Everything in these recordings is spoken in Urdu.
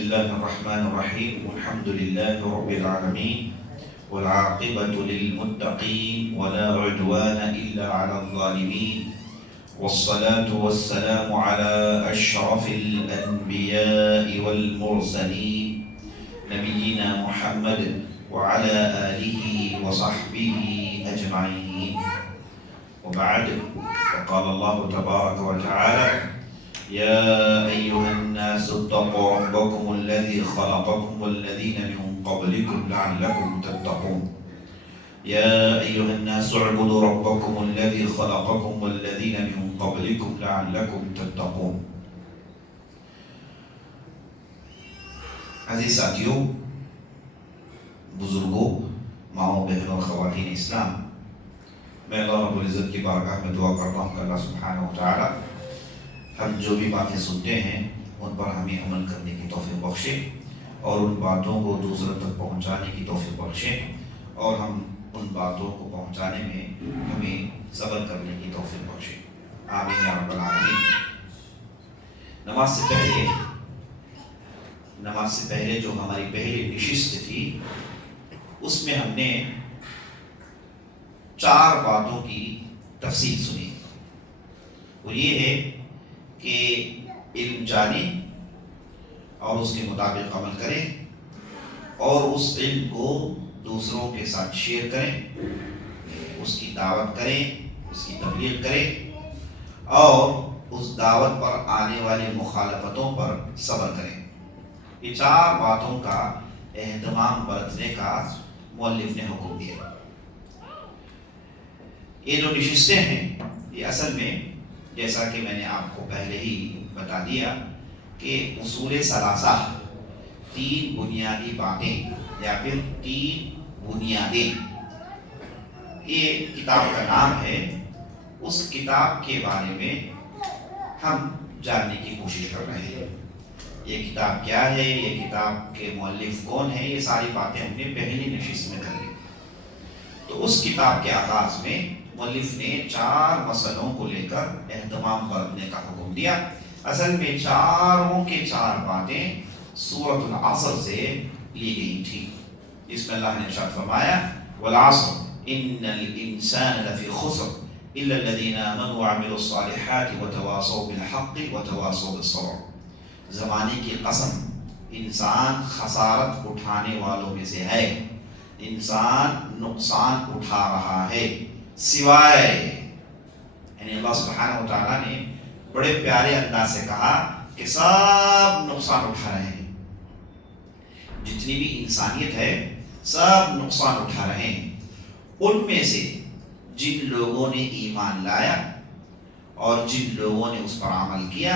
الله الرحمن الرحيم والحمد لله رب العالمين والعاقبة للمتقين ولا عدوان إلا على الظالمين والصلاة والسلام على أشرف الأنبياء والمرسلين نبينا محمد وعلى آله وصحبه أجمعين وبعد. وقال الله تبارك وتعالى: يا أيها الناس اتقوا ربكم الذي خلقكم والذين من قبلكم لعلكم تتقون. يا أيها الناس اعبدوا ربكم الذي خلقكم والذين من قبلكم لعلكم تتقون. عزیز ساتھیوں، بزرگوں، ماؤں، بہنوں اور خواتین اسلام، میں اللہ رب العزت کی بارگاہ میں دعا کرتا ہوں کہ اللہ سبحانہ و تعالی ہم جو بھی باتیں سنتے ہیں ان پر ہمیں عمل کرنے کی توفیق بخشے اور ان باتوں کو دوسروں تک پہنچانے کی توفیق بخشے اور ہم ان باتوں کو پہنچانے میں ہمیں صبر کرنے کی توفیق بخشے، آمین یا رب العالمین۔ نماز سے پہلے جو ہماری پہلی نشست تھی اس میں ہم نے 4 باتوں کی تفصیل سنی، اور یہ ہے کہ علم جانیں اور اس کے مطابق عمل کریں اور اس علم کو دوسروں کے ساتھ شیئر کریں، اس کی دعوت کریں، اس کی تبلیغ کریں اور اس دعوت پر آنے والی مخالفتوں پر صبر کریں۔ یہ 4 باتوں کا اہتمام برتنے کا مؤلف نے حکم دیا۔ یہ جو نشستیں ہیں یہ اصل میں، جیسا کہ میں نے آپ کو پہلے ہی بتا دیا، کہ اصول ثلاثہ، 3 بنیادی باتیں یا پھر 3 بنیادیں، یہ کتاب کا نام ہے۔ اس کتاب کے بارے میں ہم جاننے کی کوشش کر رہے ہیں۔ یہ کتاب کیا ہے، یہ کتاب کے مؤلف کون ہے، یہ ساری باتیں ہم نے پہلی نشست میں کر لی۔ تو اس کتاب کے آغاز میں مؤلف نے 4 مسئلوں کو لے کر اہتمام برتنے کا حکم دیا۔ اصل میں چاروں کے 4 باتیں سورۃ العصر سے لی گئی تھی، جس میں اللہ نے ارشاد فرمایا: والعصر ان الانسان لفی خسر الا الذین آمنوا وعملوا الصالحات وتواصوا بالحق وتواصوا بالصبر۔ زمانے کی قسم، انسان خسارت اٹھانے والوں میں سے ہے، انسان نقصان اٹھا رہا ہے، سوائے، یعنی اللہ سبحانہ و تعالیٰ نے بڑے پیارے انداز سے کہا کہ سب نقصان اٹھا رہے ہیں، جتنی بھی انسانیت ہے سب نقصان اٹھا رہے ہیں، ان میں سے جن لوگوں نے ایمان لایا اور جن لوگوں نے اس پر عمل کیا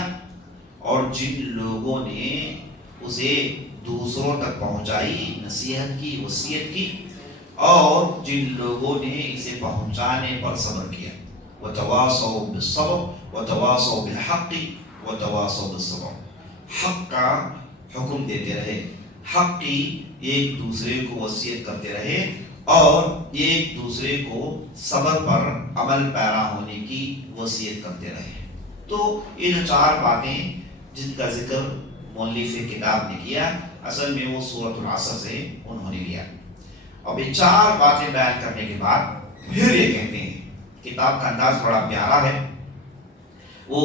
اور جن لوگوں نے اسے دوسروں تک پہنچائی، نصیحت کی، وصیت کی، اور جن لوگوں نے اسے پہنچانے پر صبر کیا۔ وتواصوا بالصبر وتواصوا بالحق وتواصوا بالصبر۔ حق کا حکم دیتے رہے، حق کی ایک دوسرے کو وصیت کرتے رہے اور ایک دوسرے کو صبر پر عمل پیرا ہونے کی وصیت کرتے رہے۔ تو یہ جو 4 باتیں جن کا ذکر مؤلف کتاب نے کیا، اصل میں وہ سورۃ العصر سے انہوں نے لیا۔ اب یہ 4 باتیں بیان کرنے کے بعد پھر یہ کہتے ہیں، کتاب کا انداز بڑا پیارا ہے، وہ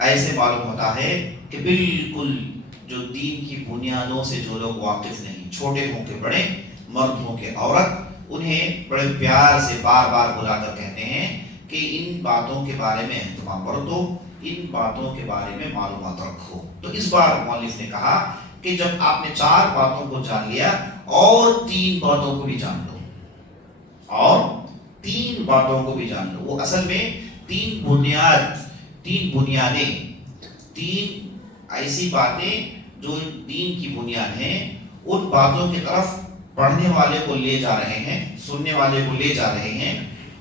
ایسے معلوم ہوتا ہے کہ بالکل جو دین کی بنیادوں سے جو لوگ واقف نہیں، چھوٹے ہوں کے بڑے، مرد ہوں کے عورت، انہیں بڑے پیار سے بار بار بلا کر کہتے ہیں کہ ان باتوں کے بارے میں اہتمام برتو، ان باتوں کے بارے میں معلومات رکھو۔ تو اس بار مؤلف نے کہا کہ جب آپ نے 4 باتوں کو جان لیا اور 3 باتوں کو بھی جان لو، اور 3 باتوں کو بھی جان لو۔ وہ اصل میں 3 بنیادیں، 3 ایسی باتیں جو دین کی بنیاد ہیں، ان باتوں کی طرف پڑھنے والے کو لے جا رہے ہیں، سننے والے کو لے جا رہے ہیں۔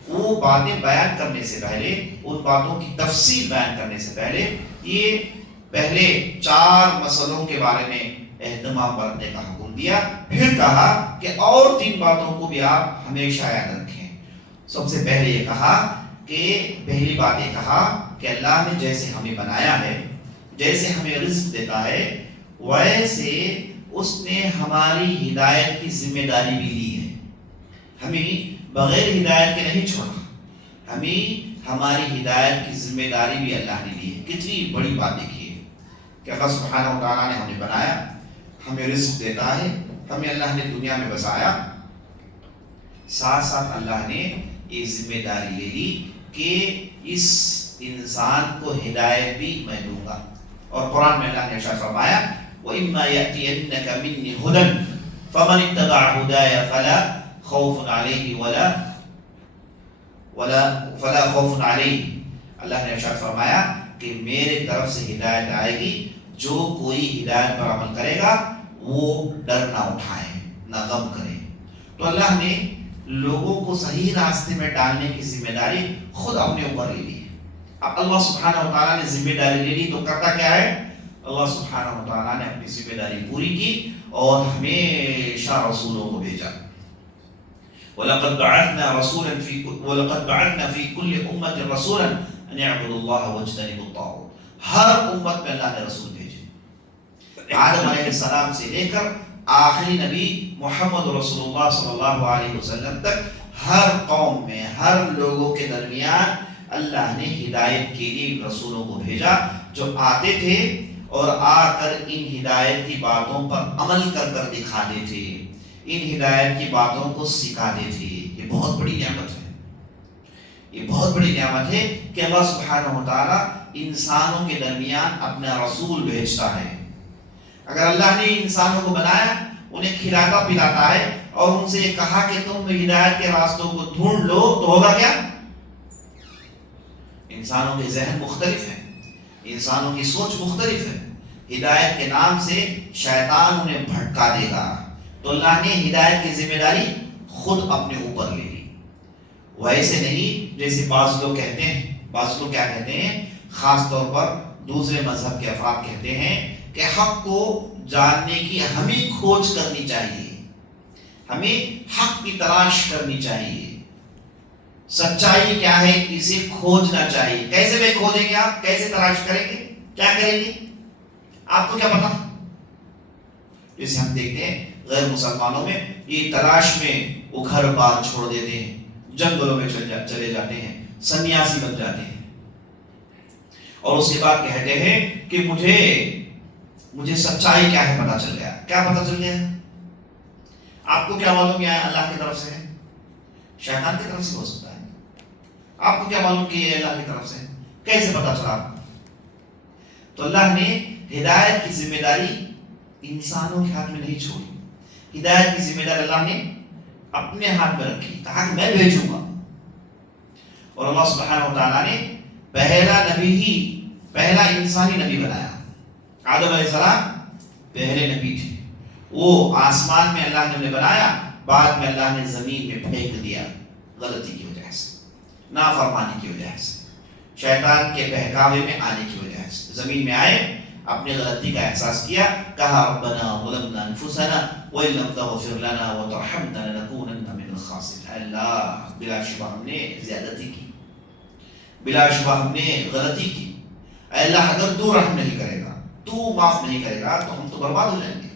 وہ باتیں بیان کرنے سے پہلے، ان باتوں کی تفصیل بیان کرنے سے پہلے، یہ پہلے 4 مسئلوں کے بارے میں اہتمام برتنے کا حکم دیا، پھر کہا کہ اور 3 باتوں کو بھی آپ ہمیشہ یاد رکھیں۔ سب سے پہلے یہ کہا کہ پہلی بات یہ کہا کہ اللہ نے جیسے ہمیں بنایا ہے، جیسے ہمیں رزق دیتا ہے، ویسے اس نے ہماری ہدایت کی ذمہ داری بھی لی ہے، ہمیں بغیر ہدایت کے نہیں چھوڑا، ہمیں ہماری ہدایت کی ذمہ داری بھی اللہ نے لی ہے۔ کتنی بڑی بات دیکھیے کہ اللہ سبحانہ و تعالیٰ نے ہمیں بنایا، ہمیں رزق دیتا ہے، ہمیں اللہ نے دنیا میں بسایا، ساتھ ساتھ اللہ نے یہ ذمہ داری لے لی کہ اس انسان کو ہدایت بھی میں دوں گا۔ اور قرآن میں اللہ نے ارشاد فرمایا وَإِمَّا يَأْتِيَنَّكَ مِنِّي هُدًى فَمَنِ اتَّبَعَ هُدَايَ فَلَا خَوْفٌ عَلَيْهِ فلا خوف علیہ۔ اللہ نے ارشاد فرمایا کہ میرے طرف سے ہدایت آئے گی، جو کوئی ہدایت پر عمل کرے گا وہ ڈر نہ اٹھائے نہ غم کرے۔ تو اللہ نے لوگوں کو صحیح راستے میں ڈالنے کی ذمہ داری خود اپنے اوپر لے لی ہے۔ اب اللہ سبحانہ و تعالیٰ نے ذمہ داری لے لی تو کرتا کیا ہے؟ اللہ سبحانہ و تعالیٰ نے اپنی ذمہ داری پوری کی اور ہمیشہ رسولوں کو بھیجا۔ وَلَقَدْ بَعَثْنَا فِي كُلِّ أُمَّةٍ رَسُولًا أَنِ اعْبُدُوا اللَّهَ وَاجْتَنِبُوا الطَّاغُوتَ۔ ہر امت میں اللہ نے رسول بھیجے، آدم علیہ السلام سے لے کر آخری نبی محمد رسول اللہ صلی اللہ علیہ وسلم تک ہر قوم میں ہر لوگوں کے درمیان اللہ نے ہدایت کے لیے رسولوں کو بھیجا، جو آتے تھے اور آ کر ان ہدایت کی باتوں پر عمل کر کر دکھاتے تھے، ان ہدایت کی باتوں کو سکھاتے تھے۔ یہ بہت بڑی نعمت ہے، یہ بہت بڑی نعمت ہے کہ اللہ سبحانہ و تعالیٰ انسانوں کے درمیان اپنا رسول بھیجتا ہے۔ اگر اللہ نے انسانوں کو بنایا، انہیں کھلاتا پلاتا ہے اور ان سے یہ کہا کہ تم ہدایت کے راستوں کو ڈھونڈ لو، تو ہوگا کیا؟ انسانوں کے ذہن مختلف ہیں، انسانوں کی سوچ مختلف ہے، ہدایت کے نام سے شیطان انہیں بھٹکا دے گا۔ تو اللہ نے ہدایت کی ذمہ داری خود اپنے اوپر لے لی۔ ویسے نہیں جیسے بعض لوگ کہتے ہیں، بعض لوگ کیا کہتے ہیں، خاص طور پر دوسرے مذہب کے افراد کہتے ہیں کہ حق کو جاننے کی ہمیں کھوج کرنی چاہیے، ہمیں حق کی تلاش کرنی چاہیے، سچائی کیا ہے اسے کھوجنا چاہیے۔ کیسے میں کھوجیں گے؟ آپ کیسے تلاش کریں گے؟ کیا کریں گے؟ آپ کو کیا پتا؟ جیسے ہم دیکھتے ہیں غیر مسلمانوں میں یہ تلاش میں وہ گھر بار چھوڑ دیتے ہیں، جنگلوں میں چلے جاتے ہیں، سنیاسی بن جاتے ہیں، اور اس کے بعد کہتے ہیں کہ مجھے سچائی کیا ہے پتا چل گیا۔ کیا پتا چل گیا؟ آپ کو کیا معلوم یہ اللہ کی طرف سے ہے؟ شیطان کی طرف سے ہو سکتا ہے۔ آپ کو کیا معلوم کہ یہ اللہ کی طرف سے ہے؟ کیسے پتا چلا؟ تو اللہ نے ہدایت کی ذمہ داری انسانوں کے ہاتھ میں نہیں چھوڑی، ہدایت کی ذمہ داری اللہ نے اپنے ہاتھ میں رکھی، کہا کہ میں بھیجوں گا۔ اور اللہ سبحانہ و تعالیٰ نے پہلا انسانی نبی بنایا۔ آدم علیہ السلام پہلے نبی تھے، وہ آسمان میں اللہ نے انہیں بنایا، بعد میں اللہ نے زمین میں پھینک دیا، غلطی کی وجہ سے، نافرمانی کی وجہ سے، شیطان کے بہکاوے میں آنے کی وجہ سے زمین میں آئے، اپنی غلطی کا احساس کیا، کہا ربنا ظلمنا انفسنا وان لم تغفر لنا وترحمنا لنكونن من الخاسرین۔ اللہ بلا شبہ ہم نے زیادتی کی، بلا شبہ ہم نے غلطی کی، اے اللہ اگر تو رحم نہیں کرے گا، تو معاف نہیں کرے گا تو ہم تو برباد ہو جائیں گے۔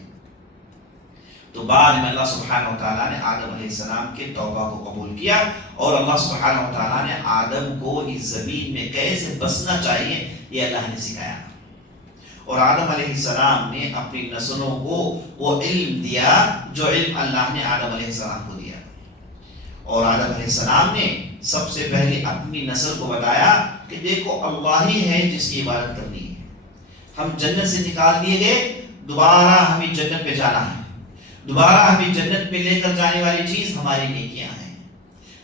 تو بعد میں اللہ سبحانہ و تعالیٰ نے آدم علیہ السلام کے توبہ کو قبول کیا، اور اللہ سبحانہ و تعالیٰ نے آدم کو اس زمین میں کیسے بسنا چاہیے یہ اللہ نے سکھایا، اور آدم علیہ السلام نے اپنی نسلوں کو وہ علم دیا جو علم اللہ نے آدم علیہ السلام کو دیا، اور آدم علیہ السلام نے سب سے پہلے اپنی نسل کو بتایا کہ دیکھو اللہ ہی ہے جس کی عبادت کرنی ہے، ہم جنت سے نکال دیے گئے، دوبارہ ہمیں جنت پہ جانا ہے، دوبارہ ہمیں جنت میں لے کر جانے والی چیز ہماری نیکیاں ہیں،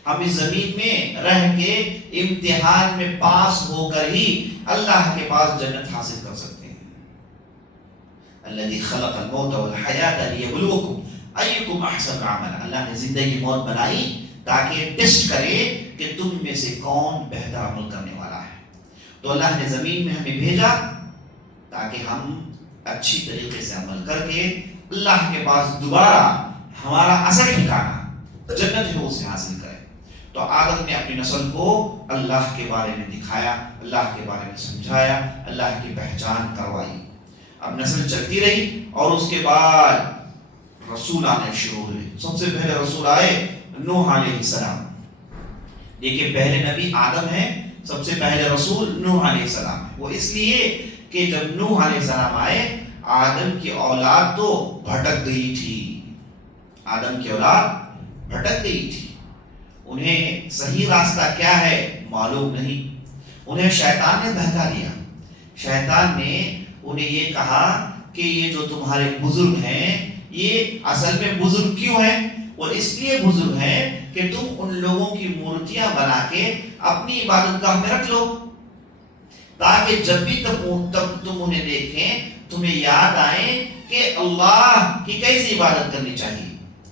ہم اس زمین میں رہ کے امتحان میں پاس ہو کر ہی اللہ کے پاس جنت حاصل کر سکتے ہیں۔ الذی خلق الموت والحیات لیبلوکم ایکم احسن عملا، اللہ نے زندگی موت بنائی تاکہ ٹیسٹ کرے کہ تم میں سے کون بہتر عمل کرنے والا ہے۔ تو اللہ نے زمین میں ہمیں بھیجا تاکہ ہم اچھی طریقے سے عمل کر کے اللہ کے پاس دوبارہ ہمارا اصل ٹھکانہ جنت ہے اسے حاصل کرے۔ تو آدم نے اپنی نسل کو اللہ کے بارے میں دکھایا، اللہ کے بارے میں سمجھایا، اللہ کی پہچان کروائی۔ اب نسل چلتی رہی اور اس کے بعد رسول آنے شروع ہوئے. سب سے پہلے رسول آئے نوح علیہ السلام. دیکھیے پہلے نبی آدم ہے، سب سے پہلے رسول نوح علیہ السلام ہے. وہ اس لیے کہ جب نوح علیہ السلام آئے آدم کی اولاد تو بھٹک گئی تھی. آدم کی اولاد بھٹک گئی تھی. انہیں صحیح راستہ کیا ہے معلوم نہیں. انہیں شیطان نے بہکا دیا. شیطان نے انہیں یہ کہا کہ یہ جو تمہارے بزرگ ہیں یہ اصل میں بزرگ کیوں ہیں؟ وہ اس لیے بزرگ ہیں کہ تم ان لوگوں کی مورتیاں بنا کے اپنی عبادت گاہ میں رکھ لو، تاکہ جب بھی تم انہیں دیکھیں تمہیں یاد آئے کہ اللہ کی کیسی عبادت کرنی چاہیے.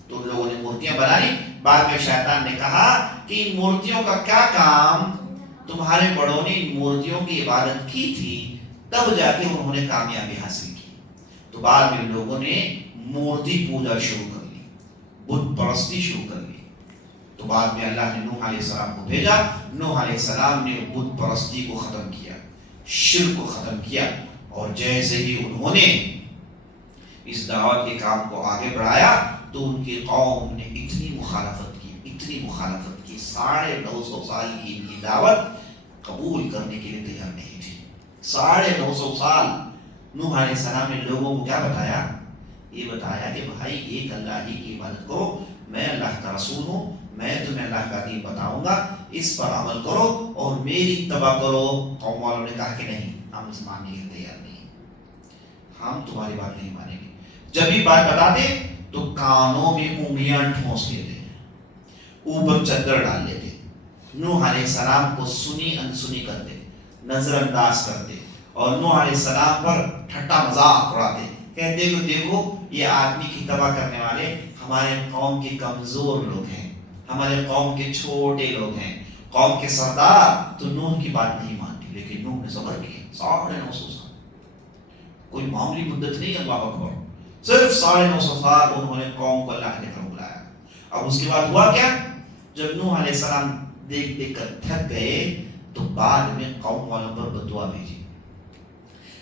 تو ان لوگوں نے مورتیاں بنا لی. بعد میں شیطان نے کہا کہ ان مورتیوں کا کیا کام؟ تمہارے بڑوں نے ان مورتیوں کی عبادت کی تھی تب جا کے انہوں نے کامیابی حاصل کی. تو بعد میں لوگوں نے مورتی پوجا شروع کر لی، بت پرستی شروع کر لی. تو بعد میں اللہ نے نوح علیہ السلام کو بھیجا. نوح علیہ السلام نے بت پرستی کو ختم کیا، شرک کو ختم کیا. اور جیسے ہی انہوں نے اس دعوت کے کام کو آگے بڑھایا تو ان کی قوم نے اتنی مخالفت کی، 950 سال کی ان کی دعوت قبول کرنے کے لیے تیار نہیں تھی. 950 سال نوح علیہ السلام نے لوگوں کو کیا بتایا؟ یہ بتایا کہ بھائی ایک اللہ ہی کی عبادت کرو، میں اللہ کا رسول ہوں، میں تمہیں اللہ کا دین بتاؤں گا، اس پر عمل کرو اور میری اتباع کرو. قوم والوں نے کہا کہ نہیں، ہم اس ماننے کے تیار نہیں، ہم تمہاری بات نہیں مانیں گے. جب بھی بات بتاتے تو کانوں میں انگلیاں ٹھونس دیتے، اوپر چادر ڈال لیتے. نوح علیہ السلام کو سنی انسنی کرتے، نظر انداز کرتے اور نوح علیہ السلام پر ٹھٹا مذاق اڑاتے. کہتے کہ دیکھو یہ آدمی کی تباہ کرنے والے ہمارے قوم کے کمزور لوگ ہیں، ہمارے قوم کے چھوٹے لوگ ہیں، قوم کے سردار تو نوح کی بات نہیں مانتے. لیکن نوح نے صبر کیا 950 سال، کوئی معمولی مدت نہیں. اللہ اکبر، صرف 950 سال انہوں نے قوم کو اللہ کی طرف بلایا. اب اس کے بعد ہوا کیا؟ جب نوح علیہ السلام دیکھ دیکھ کر تھک گئے تو بعد میں قوم والوں پر بدعا بھیجی.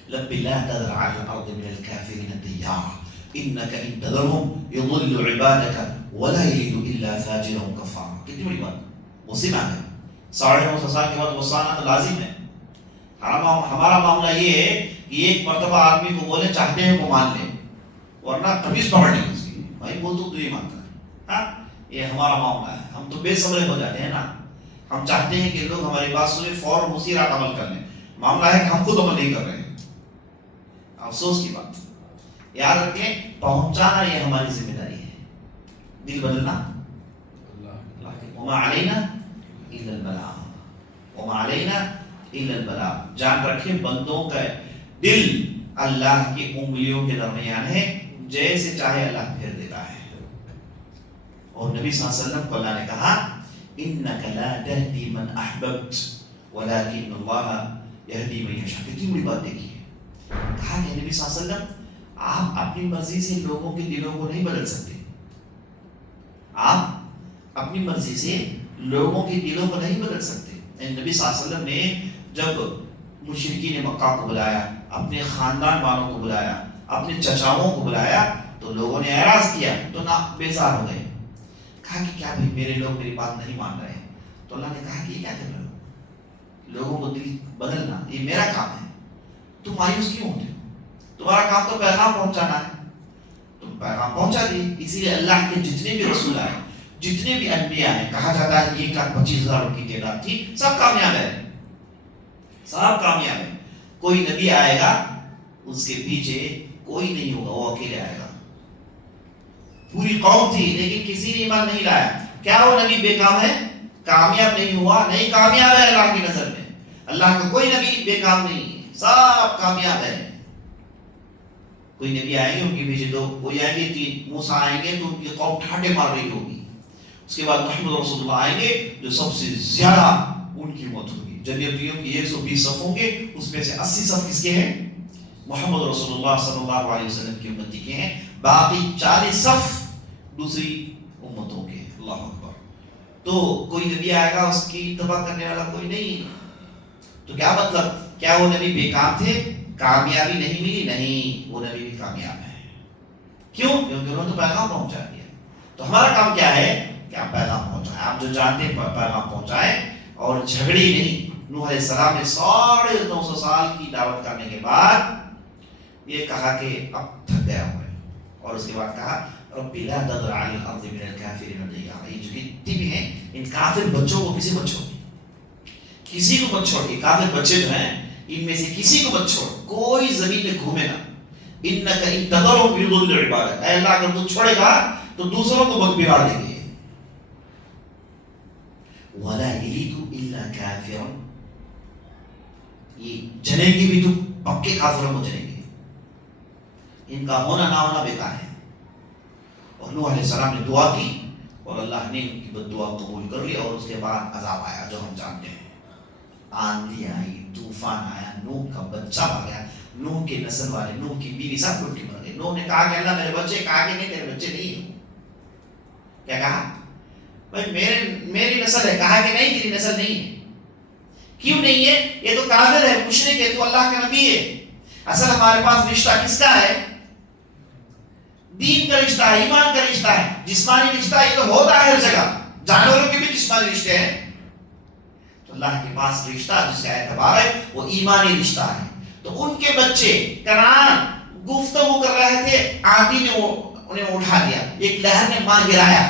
رب لا تذر على الارض من الكافرين ديارا انك ان تذرهم يضل عبادك ولا يلد الا فاجرا كفارا. کتنی بڑی بات، غصہ ہے. 950 سال کے بعد غصہ آنا لازم ہے. ہمارا معاملہ یہ ہے کہ ایک مرتبہ آدمی کو بولے چاہتے ہیں وہ مان لیں، ورنہ قمیص پکڑ لیں اس کی. بھائی بول تو یہ مانتا ہے. ہاں یہ ہمارا معاملہ ہے. ہم تو بے صبر ہو جاتے ہیں نا. ہم چاہتے ہیں کہ لوگ ہماری بات سنیں فوراً اسی رات عمل کر لیں. معاملہ ہے کہ ہم خود عمل نہیں کر رہے ہیں. افسوس کی بات. یاد رکھیں پہنچانا یہ ہماری ذمہ داری ہے، دل بدلنا وما علینا الا البلاغ، وما علینا الا البلاغ. جان رکھیں بندوں کا دل اللہ کی انگلیوں کے درمیان ہے، جیسے چاہے اللہ پھیر دیتا ہے. اور نبی صلی اللہ علیہ وسلم کو اللہ نے کہا انک لا تہدی من احببت ولکن اللہ یہدی من یشاء. کتنی بڑی بات دیکھیے. کہا کہ نبی صلی اللہ علیہ وسلم آپ اپنی مرضی سے لوگوں کے دلوں کو نہیں بدل سکتے. آپ اپنی مرضی سے لوگوں کے دلوں کو نہیں بدل سکتے. نبی صلی اللہ علیہ وسلم نے جب مشرکین مکہ کو بلایا، اپنے خاندان والوں کو بلایا، اپنے چچاؤں کو بلایا تو لوگوں نے اعراض کیا تو نہ بیزار ہو گئے. کہا کہ کیا بھائی میرے لوگ میری بات نہیں مان رہے ہیں؟ تو اللہ نے کہا کہ یہ کیا کر رہے ہو؟ لوگوں کو دل بدلنا یہ میرا کام ہے، تم مایوس کیوں ہوتے ہو؟ تمہارا کام تو پیغام پہنچانا ہے. تم پیغام پہنچا دی. اسی لیے اللہ کے جتنے بھی رسول آئے، جتنے بھی انبیاء ہیں، کہا جاتا ہے 1,25,000 کی تعداد تھی، سب کامیاب ہے، سب کامیاب ہے. کوئی نبی آئے گا اس کے پیچھے کوئی نہیں ہوگا، وہ اکیلے آئے گا. پوری قوم تھی لیکن کسی نے ایمان نہیں لایا. کیا وہ نبی بے کام ہے؟ کامیاب نہیں ہوا؟ نہیں، کامیاب ہے اللہ کی نظر میں. اللہ کا کوئی نبی بے کام نہیں، سب کامیاب ہے. کوئی نبی آئیں گے ان کے پیچھے دو، کوئی آئیں گے 3. موسیٰ آئیں گے تو ان کی قوم ٹھاٹے مار رہی ہوگی. اس کے بعد محمد رسول اللہ آئیں گے جو سب سے زیادہ ان کی موت ہوگی. جنتیوں کی 120 صف ہوں گے، اس میں سے 80 صف کس کے ہیں؟ محمد رسول اللہ صلی اللہ علیہ وسلم کی امتی کے ہیں. باقی 40 صف دوسری امتوں کے. اللہ اکبر. تو کوئی نبی آئے گا اس کی اتباع کرنے والا کوئی نہیں. تو کیا مطلب؟ کیا وہ نبی بے کام تھے؟ کامیابی نہیں ملی، نہیں، وہ نبی بھی کامیاب ہے. کیوں؟ کیونکہ انہوں نے تو پیغام پہنچا دیا. تو ہمارا کام کیا ہے کہ آپ پیغام پہنچائیں، آپ جو جانتے ہیں پیغام پہنچائیں اور جھگڑے نہیں. نوح علیہ السلام نے 950 سال کی دعوت کرنے کے بعد یہ کہا کہ اب تھک گیا ہوں، اور اس کے بعد کہا ربی لا تذر علی الارض من الکافرین دیارا. یہ جو کتنی بھی ہیں ان کافر بچوں کو کسی مت چھوڑ، کسی کو مت چھوڑ. یہ کافر بچے جو ہیں ان میں سے کسی کو مت چھوڑ، کوئی زمین میں گھومے نہ. انک ان تذرهم یضلوا عبادک، اے اللہ اگر تو چھوڑے گا تو دوسروں کو بگاڑ دیں گے. ولا یرید الا کافرا، یہ جنیں گے بھی تو پکے کافروں کو جنیں گے، ان کا ہونا نہ ہونا بیکار ہے. اور نوح علیہ السلام نے دعا کی اور اللہ نے ان کی بد دعا قبول کر لی، اور اس کے بعد عذاب آیا جو ہم جانتے ہیں. آندھی آئی، طوفان آیا، نوح کا بچہ مر گیا، نوح کے نسل والے، نوح کی بیوی سب لوٹ کے مر گئے. نوح نے کہا کہ اللہ میرے بچے، کہا کہ نہیں تیرے بچے نہیں ہیں. کیا کہا؟ بھائی میری نسل ہے. کہا کہ نہیں تیری نسل نہیں ہے. کیوں نہیں ہے؟ یہ تو کافر ہے، مشرک ہے، تو اللہ کا نبی ہے. اصل ہمارے پاس رشتہ کس کا ہے؟ دین کا رشتہ ہے، ایمان کا رشتہ ہے. جسمانی رشتہ یہ تو ہوتا ہے ہر جگہ، جانوروں کے بھی جسمانی رشتے ہیں. تو اللہ کے پاس رشتہ جس کا اعتبار ہے وہ ایمانی رشتہ ہے. تو ان کے بچے کنعان گفتگو کر رہے تھے، آندھی نے انہیں اٹھا دیا، ایک لہر نے مار گرایا.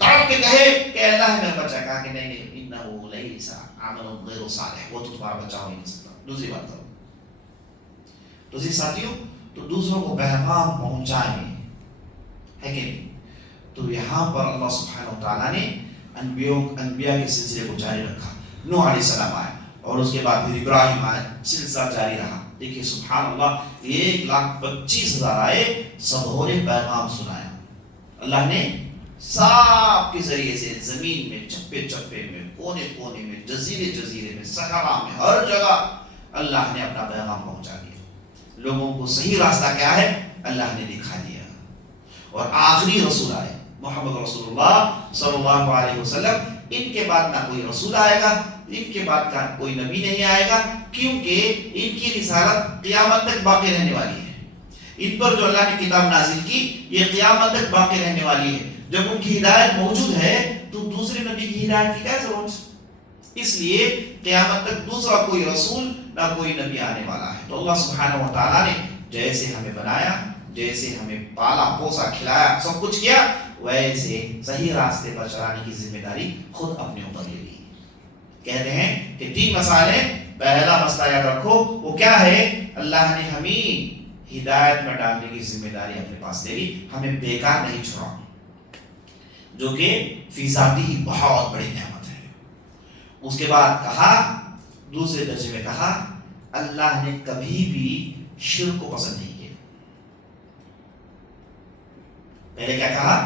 تڑپ کے کہے کہ اللہ میرا بچہ. کہا کہ نہیں انہ لیس عمل غیر صالح، وہ تو تمہارا بچہ ہو ہی نہیں سکتا. دوسری بات کرو. دوسری ساتھیوں، تو دوسروں کو پیغام پہنچائیں ہے کہ نہیں. تو یہاں پر اللہ سبحانہ وتعالیٰ نے انبیاء کے سلسلے کو جاری رکھا. نوح علیہ السلام آئے اور اس کے بعد پھر ابراہیم آئے، سلسلہ جاری رہا. دیکھیے سبحان اللہ، 1,25,000 آئے، سبوں نے پیغام سنایا. اللہ نے سب کے ذریعے سے زمین میں چپے چپے میں، کونے کونے میں، جزیرے میں، صحرا میں، ہر جگہ اللہ نے اپنا پیغام پہنچا دیا. لوگوں کو صحیح راستہ کیا ہے اللہ نے دکھا دیا. اور آخری رسول آئے محمد رسول اللہ صلی اللہ علیہ وسلم. ان کے بعد نہ کوئی رسول آئے گا، ان کے بعد کا کوئی نبی نہیں آئے گا، کیونکہ ان کی رسالت قیامت تک باقی رہنے والی ہے. ان پر جو اللہ نے کتاب نازل کی یہ قیامت تک باقی رہنے والی ہے. جب ان کی ہدایت موجود ہے تو دوسرے نبی کی ہدایت کی کیا ضرورت؟ اس لیے قیامت تک دوسرا کوئی رسول نہ کوئی نبی آنے والا ہے. تو اللہ سبحانہ و تعالیٰ نے جیسے ہمیں بنایا، جیسے ہمیں پالا پوسا کھلایا، سب کچھ کیا، ویسے صحیح راستے پر چلانے کی ذمہ داری خود اپنے اوپر لے لی. کہتے ہیں کہ 3 مسائل. پہلا مسئلہ یاد رکھو، وہ کیا ہے؟ اللہ نے ہمیں ہدایت میں ڈالنے کی ذمہ داری اپنے پاس لے لی، ہمیں بیکار نہیں چھوڑا، جو کہ فی ذاتی ہی بہت بڑی نعمت ہے. اس کے بعد کہا، دوسرے درجے میں کہا، اللہ نے کبھی بھی شرک کو پسند نہیں کیا. پہلے کیا کہا؟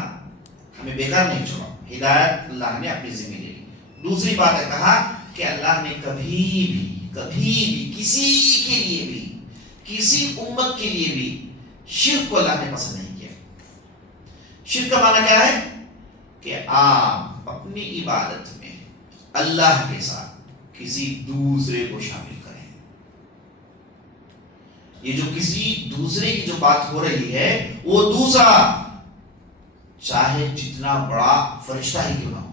ہمیں بیکار نہیں چھوڑا، ہدایت اللہ نے اپنی ذمہ لے لی. دوسری بات ہے کہا کہ اللہ نے کبھی بھی کسی کے لیے بھی، کسی امت کے لیے بھی شرک کو اللہ نے پسند نہیں کیا. شرک کا معنی کیا ہے؟ کہ آپ اپنی عبادت میں اللہ کے ساتھ کسی دوسرے کو شامل کریں. یہ جو کسی دوسرے کی جو بات ہو رہی ہے وہ دوسرا چاہے جتنا بڑا فرشتہ ہی کیوں نہ ہو،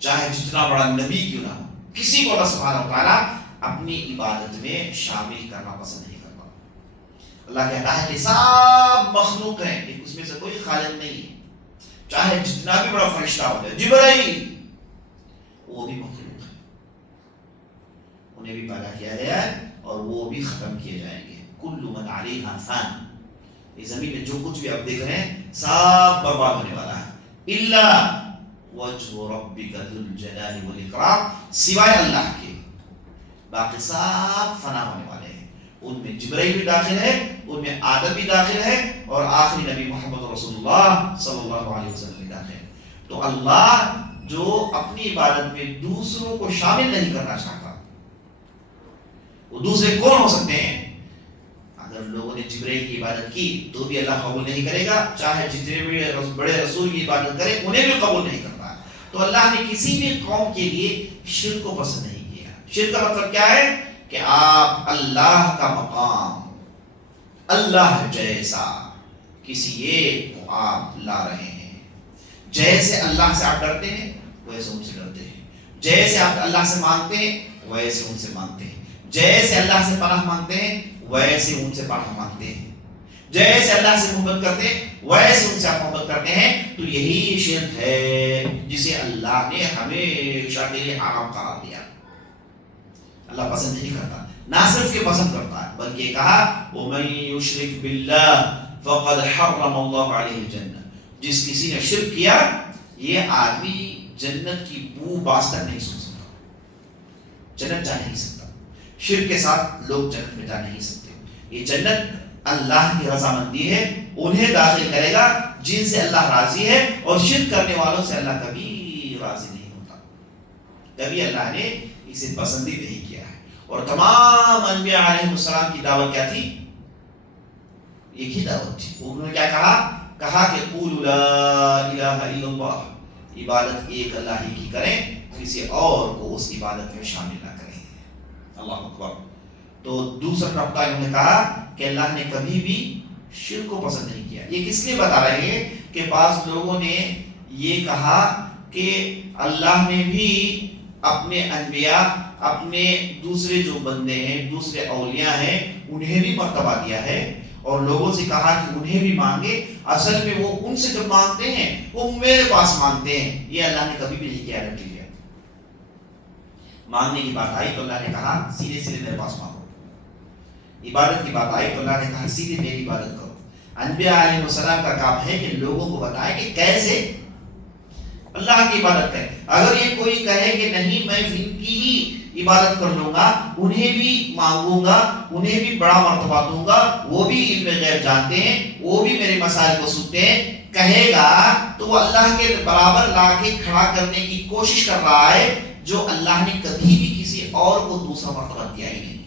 چاہے جتنا بڑا نبی کیوں نہ ہو، کسی کو اللہ سبحانہ وتعالیٰ اپنی عبادت میں شامل کرنا پسند نہیں کرتا. اللہ کہتا ہے کہ سب مخلوق ہیں، اس میں سے کوئی خالق نہیں ہے. چاہے جتنا بھی بڑا فرشتہ ہو جائے، جبرائیل وہ بھی مخلوق ہے، انہیں بھی پیدا کیا گیا ہے اور وہ بھی ختم کیے جائیں گے. کل من علیہا فان، یہ زمین میں جو کچھ بھی آپ دیکھ رہے ہیں سب برباد ہونے والا ہے. الا وجہ ربک ذو الجلال والاکرام، سوائے اللہ کے باقی سب فنا ہونے والے ہیں. ان میں جبرائیل بھی داخل ہے، ان میں آدم بھی داخل ہے، اور آخری نبی محمد رسول اللہ صلی اللہ علیہ وسلم بھی داخل ہے. تو اللہ جو اپنی عبادت میں دوسروں کو شامل نہیں کرنا چاہتا، وہ دوسرے کون ہو سکتے ہیں؟ اگر لوگوں نے جبرائیل کی عبادت کی تو بھی اللہ قبول نہیں کرے گا، چاہے جتنے بھی بڑے رسول کی عبادت کرے انہیں بھی قبول نہیں کرتا. تو اللہ نے کسی بھی قوم کے لیے شرک کو پسند نہیں کیا. شرک کا مطلب کیا ہے؟ کہ کہ آپ اللہ کا مقام، اللہ جیسا کسی ایک کو آپ لا رہے ہیں. جیسے اللہ سے آپ ڈرتے ہیں ویسے ان سے ڈرتے ہیں، جیسے آپ اللہ سے مانگتے ہیں ویسے ان سے مانگتے ہیں، جیسے اللہ سے پناہ مانگتے ہیں ویسے ان سے پناہ مانگتے ہیں، جیسے اللہ سے محبت کرتے ہیں ویسے ان سے آپ محبت کرتے ہیں. تو یہی شرک ہے جسے اللہ نے ہمیشہ کے لیے حرام قرار دیا. اللہ پسند نہیں کرتا، نہ صرف کہ پسند کرتا ہے بلکہ کہا وَمَن يُشْرِكْ بِاللَّهِ فَقَدْ حَرَّمَ اللَّهُ عَلَيْهِ الْجَنَّةَ. جس کسی نے شرک کیا یہ آدمی جنت کی بو باز تک نہیں سن سکتا، جنت جا نہیں سکتا. شرک کے ساتھ لوگ جنت میں جا نہیں سکتے. یہ جنت اللہ کی رضامندی ہے، انہیں داخل کرے گا جن سے اللہ راضی ہے، اور شرک کرنے والوں سے اللہ کبھی راضی نہیں ہوتا، کبھی اللہ نے اسے پسند ہی نہیں کیا ہے. اور تمام انبیاء علیہ السلام کی دعوت کیا تھی؟ ایک ہی دعوت تھی. انہوں نے کیا کہا کہ قولوا لا الہ الا اللہ، عبادت ایک اللہ ہی کی کریں، کسی اور کو اس عبادت میں شامل نہ کریں. اللہ اکبر. تو دوسرا نقطہ انہوں نے کہا کہ اللہ نے کبھی بھی شرک کو پسند نہیں کیا. یہ کس لیے بتا رہے ہیں کہ بعض لوگوں نے یہ کہا کہ اللہ نے بھی اپنے انبیاء، اپنے دوسرے جو بندے ہیں، دوسرے اولیاء ہیں، انہیں بھی مرتبہ دیا ہے، اور لوگوں سے کہا کہ انہیں بھی مانگے. اصل میں وہ ان سے جب مانگتے ہیں وہ میرے پاس مانگتے ہیں. یہ اللہ نے کبھی بھی نہیں کیا. نتیجہ مانگنے کی بات آئی تو اللہ نے کہا سیدھے سیدھے میرے پاس مانگو. عبادت کی بات آئی تو اللہ نے کہا سیدھے میری عبادت کرو. انبیاء علیہ السلام کا کام ہے کہ لوگوں کو بتائیں کہ کیسے اللہ کی عبادت کریں. اگر یہ کوئی کہے کہ نہیں میں ان کی ہی عبادت کر لوں گا، انہیں بھی مانگوں گا، انہیں بھی بڑا مرتبہ دوں گا، وہ بھی علم غیب جانتے ہیں، وہ بھی میرے مسائل کو سنتے ہیں، کہے گا تو وہ اللہ کے برابر لا کے کھڑا کرنے کی کوشش کر رہا ہے جو اللہ نے کبھی بھی کسی اور کو دوسرا مرتبہ دیا ہی نہیں.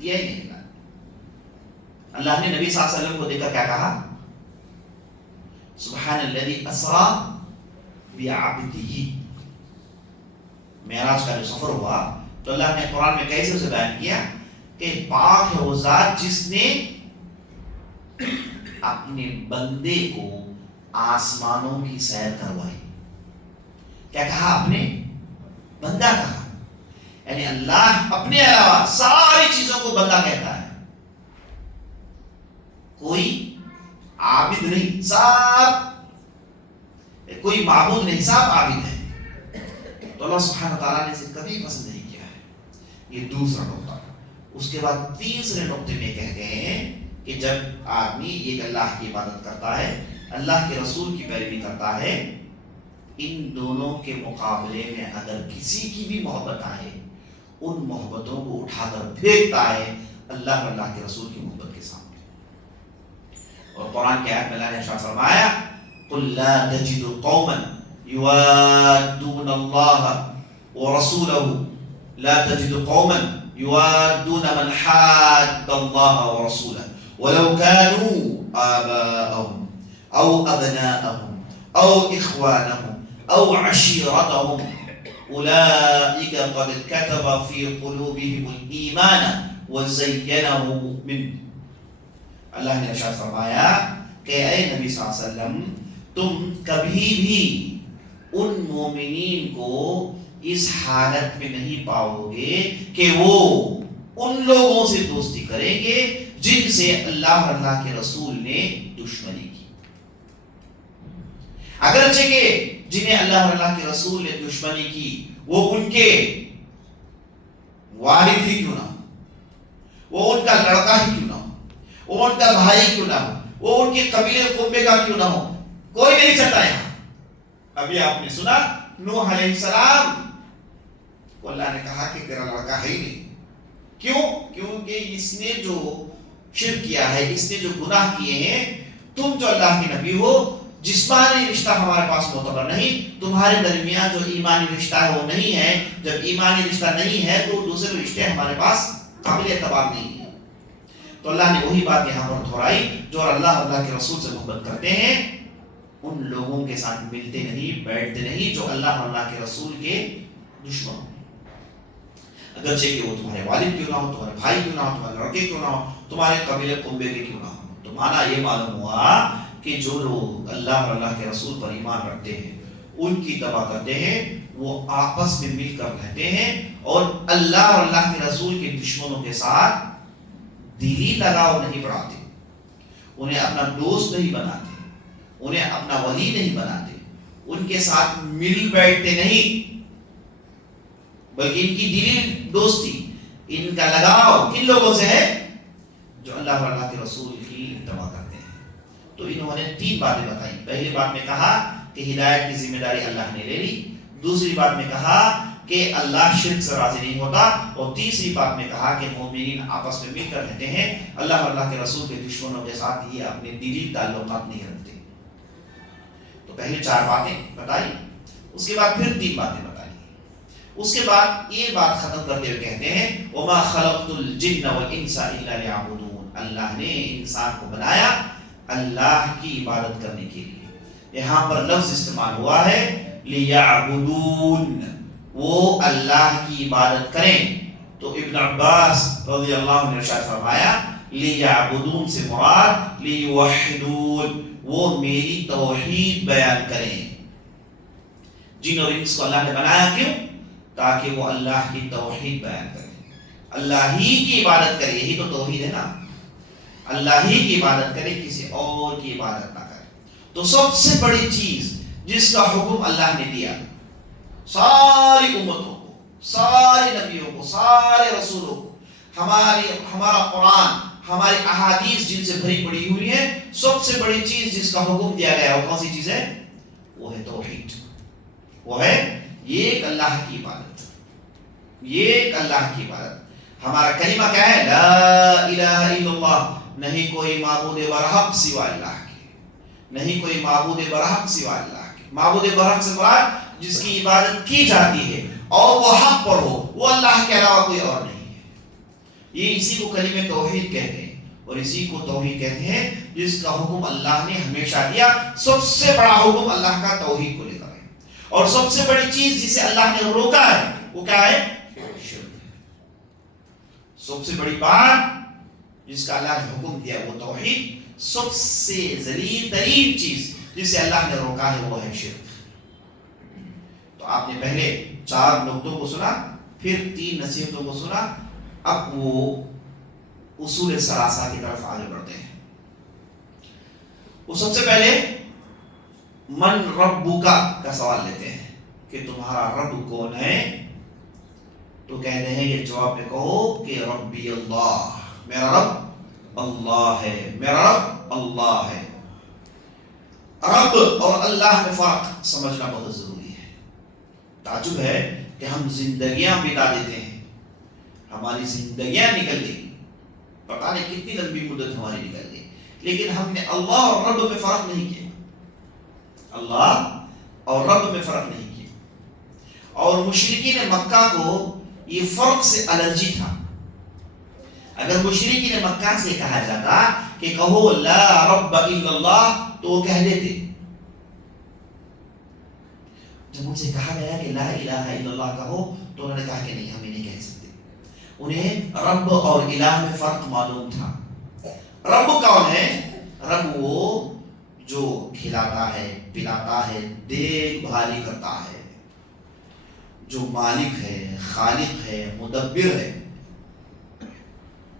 دیا ہی نہیں. اللہ نے نبی صلی اللہ علیہ وسلم کو دیکھ کر کیا کہا؟ سبحان الذی اسرا بعبدہ. معراج کا جو سفر ہوا تو اللہ نے قرآن میں کیسے اسے بیان کیا کہ پاک ہے وہ ذات جس نے اپنے بندے کو آسمانوں کی سیر کروائی. کیا کہا؟ اپنے بندہ کہا، یعنی اللہ اپنے علاوہ ساری چیزوں کو بندہ کہتا ہے. کوئی عابد نہیں، سب کوئی معبود نہیں، سب عابد ہے. تو اللہ سبحانہ وتعالیٰ نے اسے کبھی پسند نہیں کیا ہے. یہ دوسرا نقطہ. اس کے بعد تیسرے نقطے میں کہتے ہیں کہ جب آدمی ایک اللہ کی عبادت کرتا ہے، اللہ کے رسول کی پیروی کرتا ہے، ان دونوں کے مقابلے میں اگر کسی کی بھی محبت آئے ان محبتوں کو اٹھا کر پھینکتا ہے اللہ اور اللہ کے رسول کی محبت کے سامنے. اور قرآن کی آیت میں اللہ نے ارشاد فرمایا قل لا تجد قوما يوادون الله ورسوله لا تجد قوما يوادون من حاد الله ورسوله ولو كانوا آباءهم أو أبناءهم أو إخوانهم أو عشيرتهم أولئك قد كتب في قلوبهم الإيمان وزينه منه. اللہ نے ارشاد فرمایا کہ اے نبی صلی اللہ علیہ وسلم تم کبھی بھی ان مومنین کو اس حالت میں نہیں پاؤ گے کہ وہ ان لوگوں سے دوستی کریں گے جن سے اللہ اور اللہ کے رسول نے دشمنی کی. اگرچہ کہ جنہیں اللہ اور اللہ کے رسول نے دشمنی کی وہ ان کے والد ہی کیوں نہ ہو، وہ ان کا لڑکا ہی کیوں نہ ہو، وہ ان کا بھائی کیوں نہ ہو، وہ ان کے قبیلے قبے کا کیوں نہ ہو، کوئی نہیں چاہتا. یہاں ابھی آپ نے سنا نوح علیہ السلام کو اللہ نے کہا کہ تیرا لڑکا ہے ہی نہیں. کیوں؟ کیونکہ اس نے جو شرک کیا ہے، اس نے جو گناہ کیے ہیں، تم جو اللہ کے نبی ہو جسمانی رشتہ ہمارے پاس معتبر نہیں، تمہارے درمیان جو ایمانی رشتہ ہے وہ نہیں ہے. جب ایمانی رشتہ نہیں ہے تو دوسرے رشتے ہمارے پاس قابل اعتبار نہیں ہے. تو اللہ نے وہی بات یہاں پر دہرائی، جو اللہ اللہ کے رسول سے محبت کرتے ہیں ان لوگوں کے ساتھ ملتے نہیں، بیٹھتے نہیں جو اللہ اور اللہ کے رسول کے دشمن. اگرچہ کہ وہ تمہارے والد کیوں نہ ہو، تمہارے بھائی کیوں نہ ہو، تمہارے لڑکے کیوں نہ ہو، تمہارے قبیلے کنبے کے کیوں نہ ہو۔ تو معنی یہ معلوم ہوا کہ جو لوگ اللہ اور اللہ کے رسول پر ایمان رکھتے ہیں، ان کی اتباع کرتے ہیں، وہ آپس میں مل کر رہتے ہیں اور اللہ اور اللہ کے رسول کے دشمنوں کے ساتھ دلی لگاؤ نہیں بڑھاتے، انہیں اپنا دوست نہیں بناتے، انہیں اپنا ولی نہیں بناتے، ان کے ساتھ مل بیٹھتے نہیں، بلکہ ان کی دلی دوستی، ان کا لگاؤ کن لوگوں سے ہے؟ جو اللہ اور اللہ کے رسول کی اتباع کرتے ہیں۔ تو انہوں نے 3 باتیں بتائی۔ پہلی بات میں کہا کہ ہدایت کی ذمہ داری اللہ نے لے لی، دوسری بات میں کہا کہ اللہ شرک سے راضی نہیں ہوتا، اور تیسری بات میں کہا کہ مومنین آپس میں مل کر رہتے ہیں، اللہ اور اللہ کے رسول کے دشمنوں کے ساتھ یہ اپنے دلی تعلقات نہیں رکھتے۔ تو پہلے 4 باتیں بتائی، اس کے بعد پھر 3 باتیں بتائی، اس کے بعد یہ بات ختم کرتے ہوئے کہتے ہیں وَمَا خَلَقْتُ الْجِنَّ وَالْإِنسَ إِلَّا لِيَعْبُدُونَ، اللہ نے انسان کو بنایا اللہ کی عبادت کرنے کے لیے۔ یہاں پر لفظ استعمال ہوا ہے لِيَعْبُدُونَ، وہ اللہ کی عبادت کریں۔ تو ابن عباس رضی اللہ عنہ نے ارشاد فرمایا لِيَعْبُدُونَ سے مراد لِيُوَحِّدُونَ، وہ میری توحید بیان کریں۔ جن اور انس کو اللہ نے بنایا کیوں؟ تاکہ وہ اللہ کی توحید بیان کریں، اللہ ہی کی عبادت کرے، یہی تو توحید ہے نا، اللہ ہی کی عبادت کرے، کسی اور کی عبادت نہ کرے۔ تو سب سے بڑی چیز جس کا حکم اللہ نے دیا ساری امتوں کو، سارے نبیوں کو، سارے رسولوں کو، ہمارا قرآن، ہماری احادیث جن سے بھری پڑی ہوئی ہے، سب سے بڑی چیز جس کا حکم دیا گیا وہ کون سی چیز ہے؟ وہ ہے توحید، وہ ہے ایک اللہ کی عبادت، ایک اللہ کی عبادت۔ ہمارا کلمہ کیا ہے؟ لا الہ الا اللہ، نہیں کوئی معبود برحق سوا اللہ کے، نہیں کوئی معبود برحق سوا اللہ کے۔ معبود برحق سے مراد جس کی عبادت کی جاتی ہے اور وہ حق پر ہو، وہ اللہ کے علاوہ کوئی اور نہیں ہے۔ یہ اسی کو کلمہ توحید کہتے ہیں، اور اسی کو توحید کہتے ہیں جس کا حکم اللہ نے ہمیشہ دیا۔ سب سے بڑا حکم اللہ کا توحید کو لے کر ہے، اور سب سے بڑی چیز جسے اللہ نے روکا ہے وہ کیا ہے؟ شرک۔ سب سے بڑی بات جس کا اللہ نے حکم دیا وہ توحید، سب سے ذلیل ترین چیز جسے اللہ نے روکا ہے وہ ہے شرک۔ تو آپ نے پہلے 4 نقطوں کو سنا، پھر 3 نصیحتوں کو سنا، اب وہ اصول ثلاثہ کی طرف آگے بڑھتے ہیں۔ وہ سب سے پہلے من ربکا کا سوال لیتے ہیں کہ تمہارا رب کون ہے؟ تو کہتے ہیں کہ جواب میں کہو کہ ربی اللہ، میرا رب اللہ ہے، میرا رب اللہ ہے۔ رب اور اللہ میں فرق سمجھنا بہت ضروری ہے۔ تعجب ہے کہ ہم زندگیاں بتا دیتے ہیں، ہماری زندگیاں نکل گئی، پتہ نہیں کتنی لمبی مدت ہماری نکل گئی، لیکن ہم نے اللہ اور رب میں فرق نہیں کیا، اللہ اور رب میں فرق نہیں کیا۔ اور مشرکین مکہ کو یہ فرق سے الرجی تھا۔ اگر مشرکین مکہ سے کہا جاتا کہ کہو لا رب الا اللہ تو وہ کہہ دیتے، جب ان سے کہا گیا کہ لا الہ الا اللہ کہو تو انہوں نے کہا کہ نہیں، ہم نہیں کہہ سکتے۔ انہیں رب اور الہ میں فرق معلوم تھا۔ رب کون ہے؟ رب وہ جو کھلاتا ہے، پلاتا ہے، دیکھ بھالی کرتا ہے، جو مالک ہے، خالق ہے، مدبر ہے،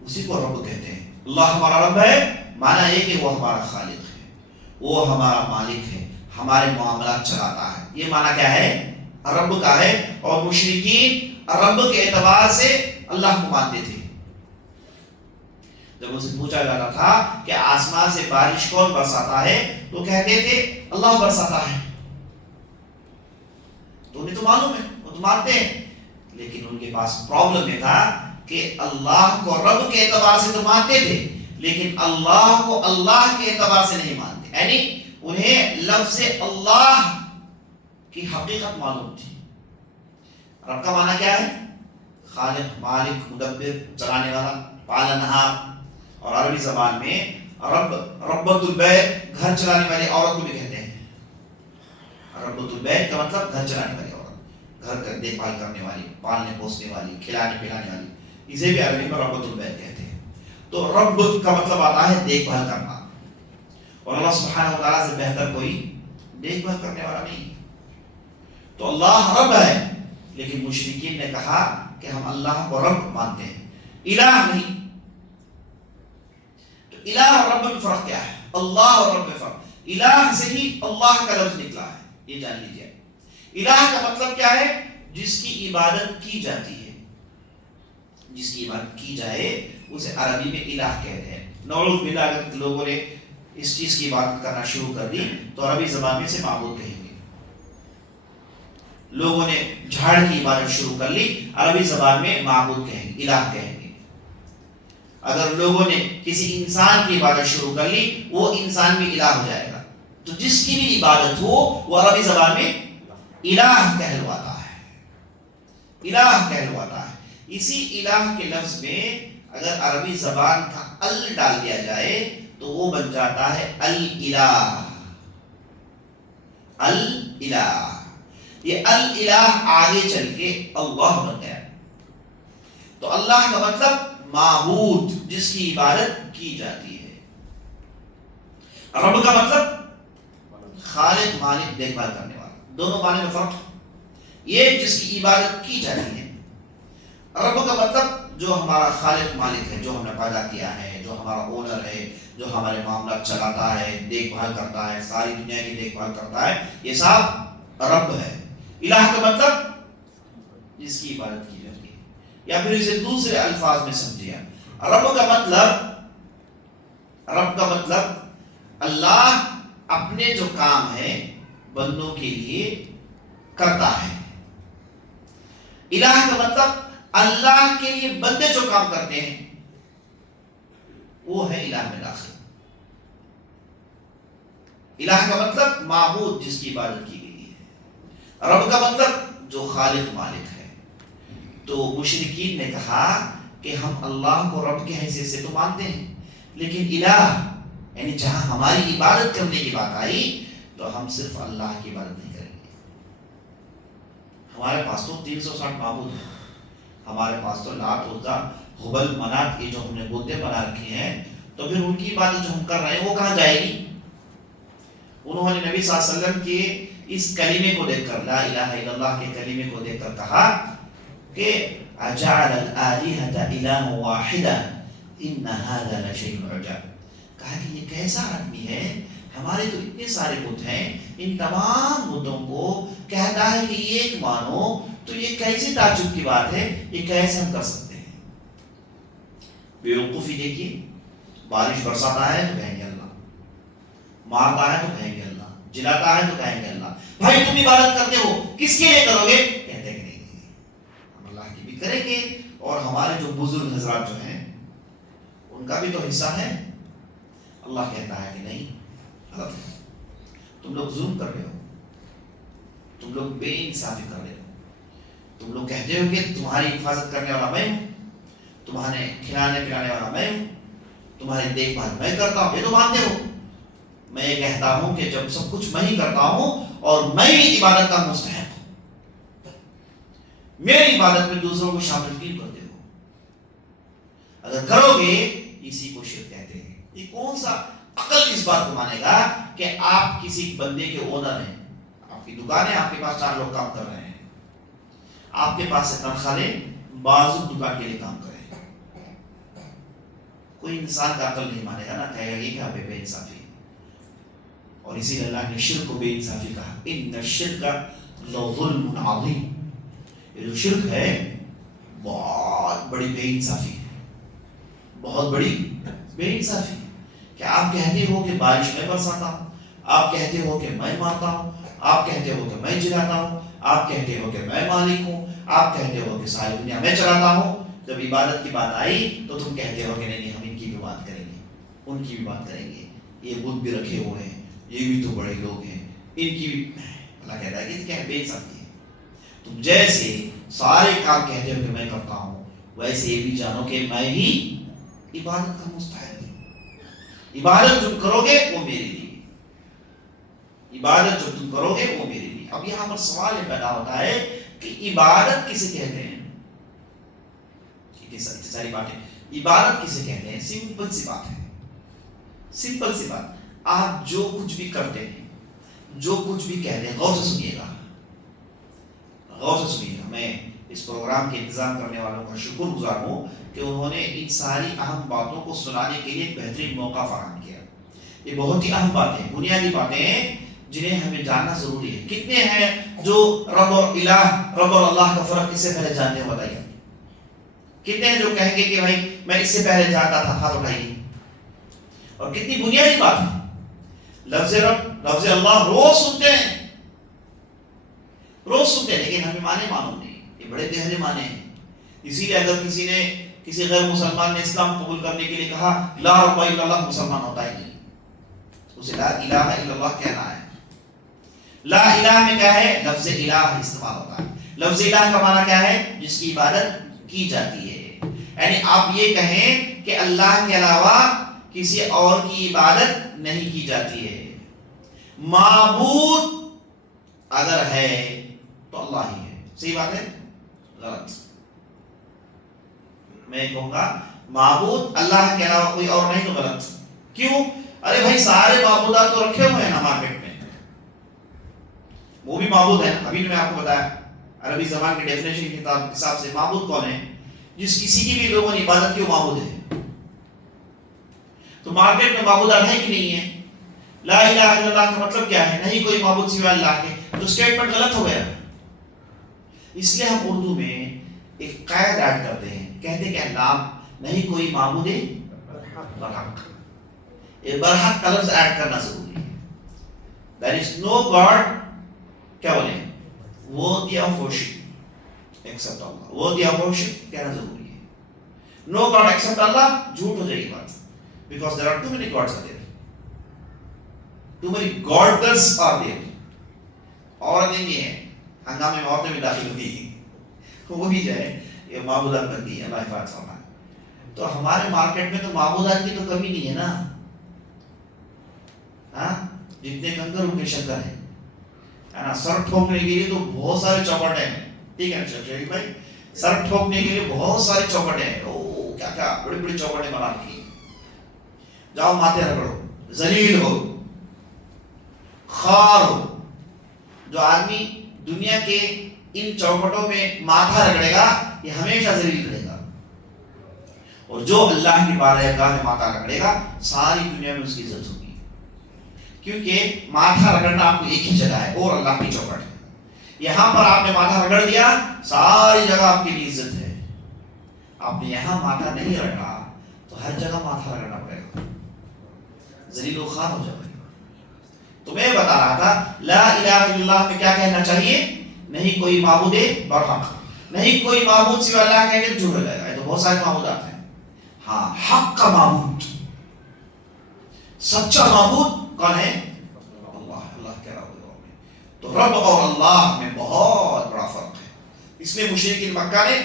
اسی کو رب کہتے ہیں۔ اللہ ہمارا رب ہے، معنی یہ کہ وہ ہمارا خالق ہے، وہ ہمارا مالک ہے، ہمارے معاملات چلاتا ہے، یہ معنی کیا ہے؟ رب کا ہے۔ اور مشرکین رب کے اعتبار سے اللہ کو مانتے تھے۔ جب ان سے پوچھا جاتا تھا کہ آسمان سے بارش کون برساتا ہے تو کہتے تھے اللہ برساتا ہے۔ تو انہیں تو معلوم ہے، وہ تو مانتے ہیں، لیکن ان کے پاس پرابلم یہ تھا کہ اللہ کو رب کے اعتبار سے تو مانتے تھے، لیکن اللہ کو اللہ کے اعتبار سے نہیں مانتے، یعنی انہیں لفظ اللہ کی حقیقت معلوم تھی۔ رب کا معنی کیا ہے؟ خالق، مالک، مدبر، چلانے والا، پالنہار۔ اور عربی زبان میں ربۃ البیت، گھر چلانے والی عورت کو بھی کہتے ہیں۔ ربۃ البیت کا مطلب گھر چلانے والی عورت، گھر کا دیکھ بھال کرنے والی، پالنے پوسنے والی، کھلانے پلانے والی، اسے بھی عربی میں ربۃ البیت کہتے ہیں۔ تو رب کا مطلب آتا ہے دیکھ بھال کرنا، اور اللہ سبحانہ و تعالیٰ سے بہتر کوئی دیکھ بھال کرنے والا نہیں۔ تو اللہ رب ہے، لیکن مشرکین نے کہا کہ ہم اللہ کو رب مانتے ہیں، الہ نہیں۔ تو الہ اور رب میں فرق کیا ہے؟ اللہ اور رب میں فرق، الہ سے ہی اللہ کا لفظ نکلا ہے، یہ جان لیجیے۔ الہ کا مطلب کیا ہے؟ جس کی عبادت کی جاتی ہے، جس کی عبادت کی جائے اسے عربی میں الہ کہتے ہیں۔ نعوذ باللہ، اگر لوگوں نے اس چیز کی عبادت کرنا شروع کر دی تو عربی زبان میں سے معبود کہیں گے۔ لوگوں نے جھاڑ کی عبادت شروع کر لی، عربی زبان میں معبود کہیں گے، الہ کہیں گے۔ اگر لوگوں نے کسی انسان کی عبادت شروع کر لی، وہ انسان بھی الہ ہو جائے گا۔ تو جس کی بھی عبادت ہو وہ عربی زبان میں الہ کہلواتا ہے، الہ کہلواتا ہے۔ اسی الہ کے لفظ میں اگر عربی زبان کا ال ڈال دیا جائے تو وہ بن جاتا ہے الالہ، الالہ۔ یہ الالہ آگے چل کے اللہ بن گیا۔ تو اللہ کا مطلب معبود، جس کی عبادت کی جاتی ہے۔ رب کا مطلب خالق، مالک، دیکھ بھال کرنے والا۔ دونوں معنی میں فرق ہے۔ یہ جس کی عبادت کی جاتی ہے۔ رب کا مطلب جو ہمارا خالق مالک ہے، جو ہم نے پیدا کیا ہے، جو ہمارا اونر ہے، جو ہمارے معاملات چلاتا ہے، دیکھ بھال کرتا ہے، ساری دنیا کی دیکھ بھال کرتا ہے، یہ سب رب ہے۔ الہ کا مطلب جس کی عبادت کی جاتی ہے، یا پھر اسے دوسرے الفاظ میں سمجھیا، رب کا مطلب اللہ اپنے جو کام ہے بندوں کے لیے کرتا ہے۔ الہ کا مطلب اللہ کے لیے بندے جو کام کرتے ہیں وہ ہے الہ میں داخل۔ الہ کا مطلب معبود، جس کی عبادت کی گئی ہے۔ رب کا مطلب جو خالق مالک ہے۔ تو مشرکین نے کہا کہ ہم اللہ کو رب کے حیثیت سے تو مانتے ہیں، لیکن الہ یعنی جہاں ہماری عبادت کرنے کی بات آئی تو ہم صرف اللہ کی عبادت نہیں کریں گے۔ ہمارے پاس تو 360 معبود ہیں، ہمارے پاس تو لات، عزا، ہبل، منات، یہ جو ہم نے بتیں بنا رکھی ہیں، تو پھر ان کی عبادت جو ہم کر رہے ہیں وہ کہاں جائے گی؟ انہوں نے نبی صلی اللہ علیہ وسلم کے اس کلمے کو دیکھ کر، لا الہ الا اللہ کے کلمے کو دیکھ کر کہا کہ اجعل الآلہۃ الہ واحدا ان ھذا لشیء عجاب۔ کہا کہ یہ کیسا آدمی ہے، ہمارے تو اتنے سارے بت ہیں، ان تمام بتوں کو کہتا ہے کہ یہ ایک مانو، تو یہ کیسی تعجب کی بات ہے، یہ کیسے ہم کر سکتے ہیں؟ بیوقوفی دیکھیے، بارش برساتا ہے تو کہیں گے اللہ، مارتا ہے تو کہیں گے اللہ، جلاتا ہے تو کہیں گے اللہ۔ بھائی تم عبادت کرتے ہو، کس کے لیے کرو گے؟ کہتے ہیں کہ نہیں، ہم اللہ کی بھی کریں گے، اور ہمارے جو بزرگ حضرات جو ہیں ان کا بھی تو حصہ ہے۔ اللہ کہتا ہے کہ نہیں، غلط ہے، تم لوگ ظلم کر رہے ہو، تم لوگ بے انصافی کر رہے ہو۔ تم لوگ کہتے ہو کہ تمہاری حفاظت کرنے والا میں ہوں، تمہارے کھلانے پلانے والا میں ہوں، تمہاری دیکھ بھال میں کرتا ہوں، یہ تو مانتے ہو۔ میں یہ کہتا ہوں کہ جب سب کچھ میں ہی کرتا ہوں اور میں ہی عبادت کا مستحق ہوں، میری عبادت میں دوسروں کو شامل کیوں کرتے ہو؟ اگر کرو گے، اسی کو شرک کہتے ہیں۔ یہ کون سا عقل اس بات کو مانے گا کہ آپ کسی بندے کے اونر ہیں، آپ کی دکان ہے، آپ کے پاس 4 لوگ کام کر رہے ہیں، آپ کے پاس سے تنخواہ لیں، بازو دکان کے لیے کام کریں، کوئی انسان کا عقل نہیں مانے گا نا، کہے گا یہ کیا بے انصافی۔ اور اسی لیے اللہ نے شرک کو بے انصافی کہا، ان الشرک لظلم عظیم۔ یہ جو شرک ہے بہت بڑی بے انصافی ہے، بہت بڑی بے انصافی، کہ آپ کہتے ہو کہ بارش میں برساتا ہوں، آپ کہتے ہو کہ میں مارتا ہوں، آپ کہتے ہو کہ میں جلاتا ہوں، آپ کہتے ہو کہ میں مالک ہوں، آپ کہتے ہو کہ ساری دنیا میں چلاتا ہوں۔ جب عبادت کی بات آئی تو تم کہتے ہو کہ نہیں ہم ان کی بھی بات کریں گے، ان کی بھی بات کریں گے، یہ بت بھی رکھے ہوئے ہیں، یہ بھی تو بڑے لوگ ہیں، ان کی بھی۔ اللہ کہتا ہے کہ کیا بے انصافی ہے، تم جیسے سارے کام کہتے ہو کہ میں کرتا ہوں، ویسے یہ بھی جانو کہ میں ہی عبادت کا مستحق ہوں۔ عبادت جو کرو گے وہ میرے لیے، عبادت جو تم کرو گے وہ میرے لیے۔ اب یہاں پر سوال پیدا ہوتا ہے کہ عبادت کسے کہتے ہیں. اتنی ساری باتیں. عبادت کسے کہتے ہیں؟ سمپل سی بات ہے، سمپل سی بات. آپ جو کچھ بھی کرتے ہیں، جو کچھ بھی کہتے ہیں، غور سے سنیے گا، غور سے سنیے گا. میں اس پروگرام کے انتظام کرنے والوں کا شکر گزار ہوں کہ انہوں نے ان ساری اہم باتوں کو سنانے کے لیے ایک بہترین موقع فراہم کیا. یہ بہت ہی اہم باتیں، بنیادی باتیں ہیں جنہیں ہمیں جاننا ضروری ہے. کتنے ہیں جو رب اور الہ، رب اور اللہ کا فرق اس سے پہلے جانتے ہیں؟ بتائیے. کتنے ہیں جو کہیں گے کہ بھائی میں اس سے پہلے جانتا تھا؟ ہاتھ اٹھائیے. اور کتنی بنیادی بات ہے. لفظ رب، لفظ اللہ روز سنتے ہیں، روز سنتے ہیں، لیکن ہمیں معنی معلوم نہیں. یہ بڑے گہرے معنی ہیں. اسی لیے اگر کسی نے، کسی غیر مسلمان نے اسلام قبول کرنے کے لیے کہا لا رب الا اللہ، مسلمان ہوتا ہی نہیں. اسے لا الہ الا اللہ کہنا ہے. لا الہ میں کیا ہے؟ لفظ الہ استعمال ہوتا ہے. لفظ الہ کا معنی کیا ہے؟ جس کی عبادت کی جاتی ہے. یعنی آپ یہ کہیں کہ اللہ کے علاوہ کسی اور کی عبادت نہیں کی جاتی ہے. معبود اگر ہے تو اللہ ہی ہے. صحیح بات ہے؟ غلط. میں کہوں گا معبود اللہ کے علاوہ کوئی اور نہیں تو غلط. کیوں؟ ارے بھائی سارے معبودات تو رکھے ہوئے ہیں نا مارکیٹ میں، وہ بھی معبود ہیں. ابھی میں آپ کو بتایا عربی زبان کے ڈیفینیشن کے حساب سے معبود کون ہے؟ جس کسی کی بھی لوگوں نے عبادت کی وہ معبود ہے. تو مارکیٹ میں معبودات ہے کہ نہیں ہے؟ لا الہ الا اللہ کا مطلب کیا ہے؟ نہیں کوئی معبود سوائے اللہ کے. تو اسٹیٹمنٹ غلط ہو گیا. اس لیے ہم اردو میں ایک قید ایڈ کرتے ہیں، کہتے کہ اللہ نہیں کوئی معبود برحق. یہ برحق کا لفظ ایڈ کرنا ضروری ہے. There is no God، کیا بولیں، worthy of worship except Allah. worthy of worship کہنا ضروری ہے. no God except Allah جھوٹ ہو جائے گی بات. because there are too many gods are there. too many gods are there. عورتیں بھی ہیں، ہنگامے میں عورتیں بھی داخل ہوتی ہیں، وہ بھی جو ہے یہ معبودات بنتی ہیں. اللہ حفاظ فرمائے. تو ہمارے مارکیٹ میں تو معبودات کی تو کمی نہیں ہے نا. ہاں جتنے کنکر ان کے شکر ہے نا. سر ٹھوکنے کے لیے تو بہت سارے چوکٹیں ہیں. ٹھیک ہے نا شریف بھائی؟ سر ٹھوکنے کے لیے بہت سارے چوکٹیں ہیں. او کیا کیا بڑی بڑی چوکٹیں بنا رکھی. جاؤ ماتھے رگڑو، ذلیل ہو، خار ہو. جو آدمی دنیا کے ان چوکٹوں میں ماتھا رگڑے گا یہ ہمیشہ ذلیل رہے گا. اور جو اللہ کی بارگاہ میں ماتھا رگڑے گا ساری دنیا میں اس کی عزت ہوگی. کیونکہ ماتھا رگڑنا آپ کو ایک ہی جگہ ہے اور اللہ کی چوکٹ ہے. یہاں پر آپ نے ماتھا رگڑ دیا ساری جگہ آپ کے لیے عزت ہے. آپ نے یہاں ماتھا نہیں رگڑا تو ہر جگہ ماتھا رگڑنا پڑے گا، ذلیل و خوار ہو جائے گا. تو میں بتا رہا تھا لا الہ الا اللہ میں کیا کہنا چاہیے؟ نہیں کوئی معبود برحق، نہیں کوئی معبود سوى اللہ کہہ کے جھوٹ ہو جائے گا. یہ تو بہت سارے معبودات ہیں. ہاں حق کا معبود، سچا معبود کون ہے؟ اللہ. اللہ کہہ رہا ہوں. تو رب اور اللہ میں بہت بڑا فرق ہے. اس لیے مشرکین مکہ نے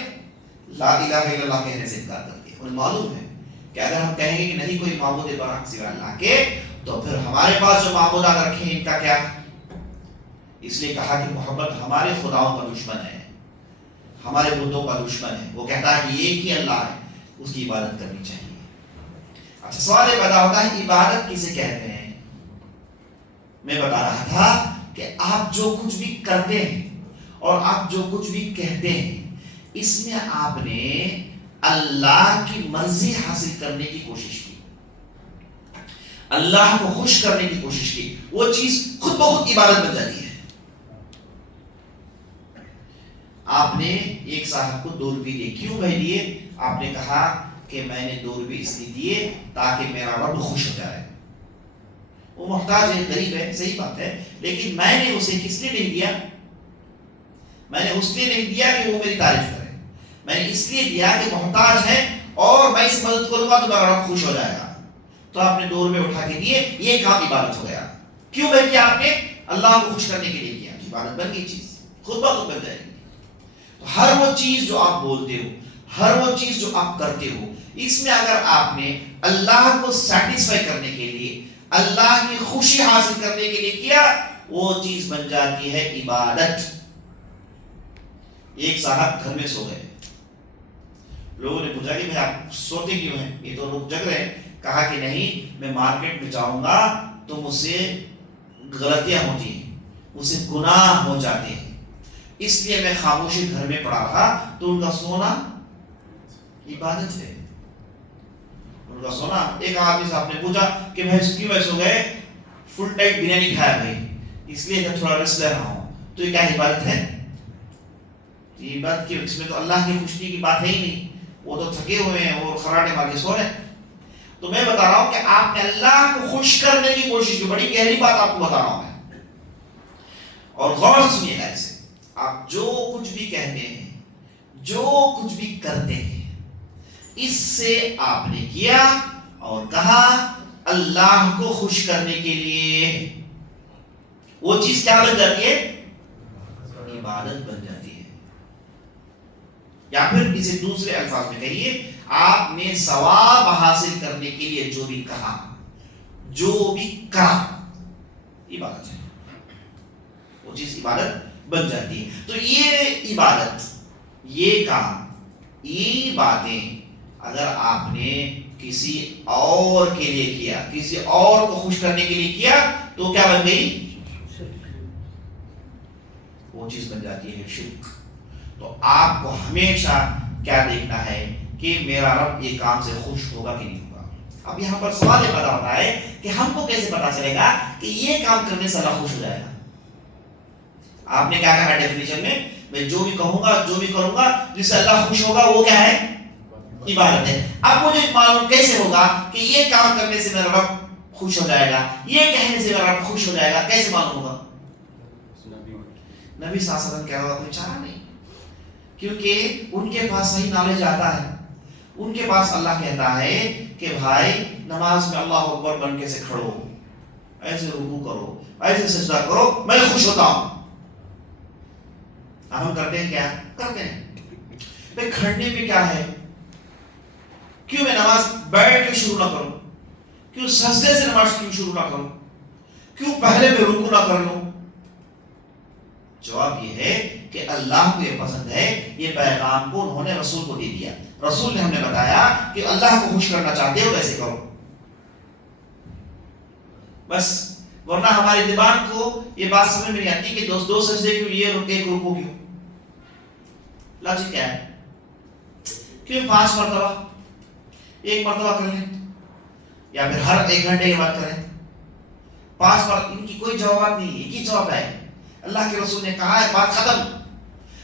لا الہ الا اللہ کہنے سے انکار کر دیا. انہیں معلوم ہے کہ اگر ہم کہیں گے کہ نہیں کوئی معبود برحق سوى اللہ کے تو پھر ہمارے پاس جو معبودات رکھے ہیں ان کا کیا؟ اس لیے کہا کہ محبت ہمارے خداؤں کا دشمن ہے، ہمارے بتوں کا دشمن ہے. وہ کہتا ہے کہ ایک ہی اللہ ہے، اس کی عبادت کرنی چاہیے. اچھا سوال یہ پیدا ہوتا ہے عبادت کسے کہتے ہیں؟ میں بتا رہا تھا کہ آپ جو کچھ بھی کرتے ہیں اور آپ جو کچھ بھی کہتے ہیں اس میں آپ نے اللہ کی مرضی حاصل کرنے کی کوشش کی، اللہ کو خوش کرنے کی کوشش کی. وہ چیز خود بخود عبادت بن جاتی ہے. آپ نے ایک صاحب کو 2 روپے دیے. کیوں بھائی دیے؟ آپ نے کہا کہ میں نے 2 روپے اس لیے دیے تاکہ میرا رب خوش ہو جائے. وہ محتاج ہے، غریب ہے، صحیح بات ہے، لیکن میں نے اسے کس لیے نہیں دیا؟ میں نے اس لیے نہیں دیا کہ وہ میری تعریف کرے. میں نے اس لیے دیا کہ محتاج ہے اور میں اس مدد کروں گا تو میرا رب خوش ہو جائے گا. تو آپ نے 2 روپے اٹھا کے دیے، یہ کام عبادت ہو گیا. کیوں بھائی؟ کہ آپ نے اللہ کو خوش کرنے کے لیے کیا. عبادت بن گئی، چیز خود بخود بن جائے گی. تو ہر وہ چیز جو آپ بولتے ہو، ہر وہ چیز جو آپ کرتے ہو، اس میں اگر آپ نے اللہ کو سیٹسفائی کرنے کے لیے، اللہ کی خوشی حاصل کرنے کے لیے کیا، وہ چیز بن جاتی ہے عبادت. ایک صاحب گھر میں سو گئے. لوگوں نے پوچھا کہ بھائی آپ سوتے کیوں ہیں؟ یہ تو لوگ جگ رہے ہیں. کہا کہ نہیں، میں مارکیٹ میں جاؤں گا تو مجھ سے غلطیاں ہوتی ہیں، مجھ سے گناہ ہو جاتے ہیں، اس لیے میں خاموشی گھر میں پڑا تھا. تو ان کا سونا عبادت ہے. ان کا سونا. ایک آدمی صاحب نے پوچھا کہ بھائی کیوں ایسے ہو گئے؟ فل ٹائٹ بریانی کھایا بھائی، اس لیے میں تھوڑا ریسٹ لے رہا ہوں. تو یہ کیا عبادت ہے؟ یہ بات کہ اس میں تو اللہ کی خوشی کی بات ہے ہی نہیں. وہ تو تھکے ہوئے ہیں اور خراٹے مار کے سو رہے ہیں. تو میں بتا رہا ہوں کہ آپ نے اللہ کو خوش کرنے کی کوشش کی. بڑی گہری بات آپ کو بتا رہا ہوں میں، اور غور سے سنیے گا. اسے آپ جو کچھ بھی کہتے ہیں، جو کچھ بھی کرتے ہیں، اس سے آپ نے کیا اور کہا اللہ کو خوش کرنے کے لیے. وہ چیز کیا بن جاتی ہے؟ عبادت بن جاتی ہے. یا پھر کسی دوسرے الفاظ میں کہیے، آپ نے ثواب حاصل کرنے کے لیے جو بھی کہا، جو بھی کرا، عبادت ہے. وہ چیز عبادت بن جاتی ہے. تو یہ عبادت، یہ کام، یہ باتیں اگر آپ نے کسی اور کے لیے کیا، کسی اور کو خوش کرنے کے لیے کیا، تو کیا بن گئی؟ وہ چیز بن جاتی ہے شرک. تو آپ کو ہمیشہ کیا دیکھنا ہے کہ میرا رب یہ کام سے خوش ہوگا کہ نہیں ہوگا. اب یہاں پر سوال یہ پیدا ہوتا ہے کہ ہم کو کیسے پتا چلے گا کہ یہ کام کرنے سے اللہ خوش ہو جائے گا؟ آپ نے کیا کہا ڈیفینیشن میں جو بھی کہوں گا، جو بھی کروں گا جس سے اللہ خوش ہوگا، وہ کیا ہے؟ عبادت ہے. اب مجھے معلوم کیسے ہوگا کہ یہ کام کرنے سے میرا رب خوش ہو جائے گا، یہ کہنے سے میرا رب خوش ہو جائے گا؟ کیسے معلوم ہوگا؟ نبی صلی اللہ علیہ وسلم کہہ رہا کوئی چارہ نہیں، کیونکہ ان کے پاس صحیح نالج آتا ہے. ان کے پاس اللہ کہتا ہے کہ بھائی نماز میں اللہ اکبر بن کے سے کھڑو، ایسے رکوع کرو، ایسے سجدہ کرو، میں خوش ہوتا ہوں. اب ہم کرتے ہیں کیا؟ کرتے ہیں. بھائی کھڑنے میں کیا ہے؟ کیوں میں نماز بیٹھ کے شروع نہ کروں؟ کیوں سجدے سے نماز کیوں شروع نہ کروں؟ کیوں پہلے میں رکوع نہ کر لوں؟ جواب یہ ہے کہ اللہ کو یہ پسند ہے. یہ پیغام کو انہوں نے رسول کو دے دیا. رسول نے ہمیں بتایا کہ اللہ کو خوش کرنا چاہتے ہو ویسے کرو بس. ورنہ ہمارے دماغ کو یہ بات سمجھ میں نہیں آتی کہ دو سجدے کیوں، یہ ایک رکوع کیوں. لاجک کیا ہے؟ کیوں 5 مرتبہ؟ ایک مرتبہ کر لیں، یا پھر ہر 1 گھنٹے کے بعد کریں. 5 مرتبہ ان کی کوئی جواب نہیں. ایک ہی جواب ہے، اللہ کے رسول نے کہا ہے، بات ختم.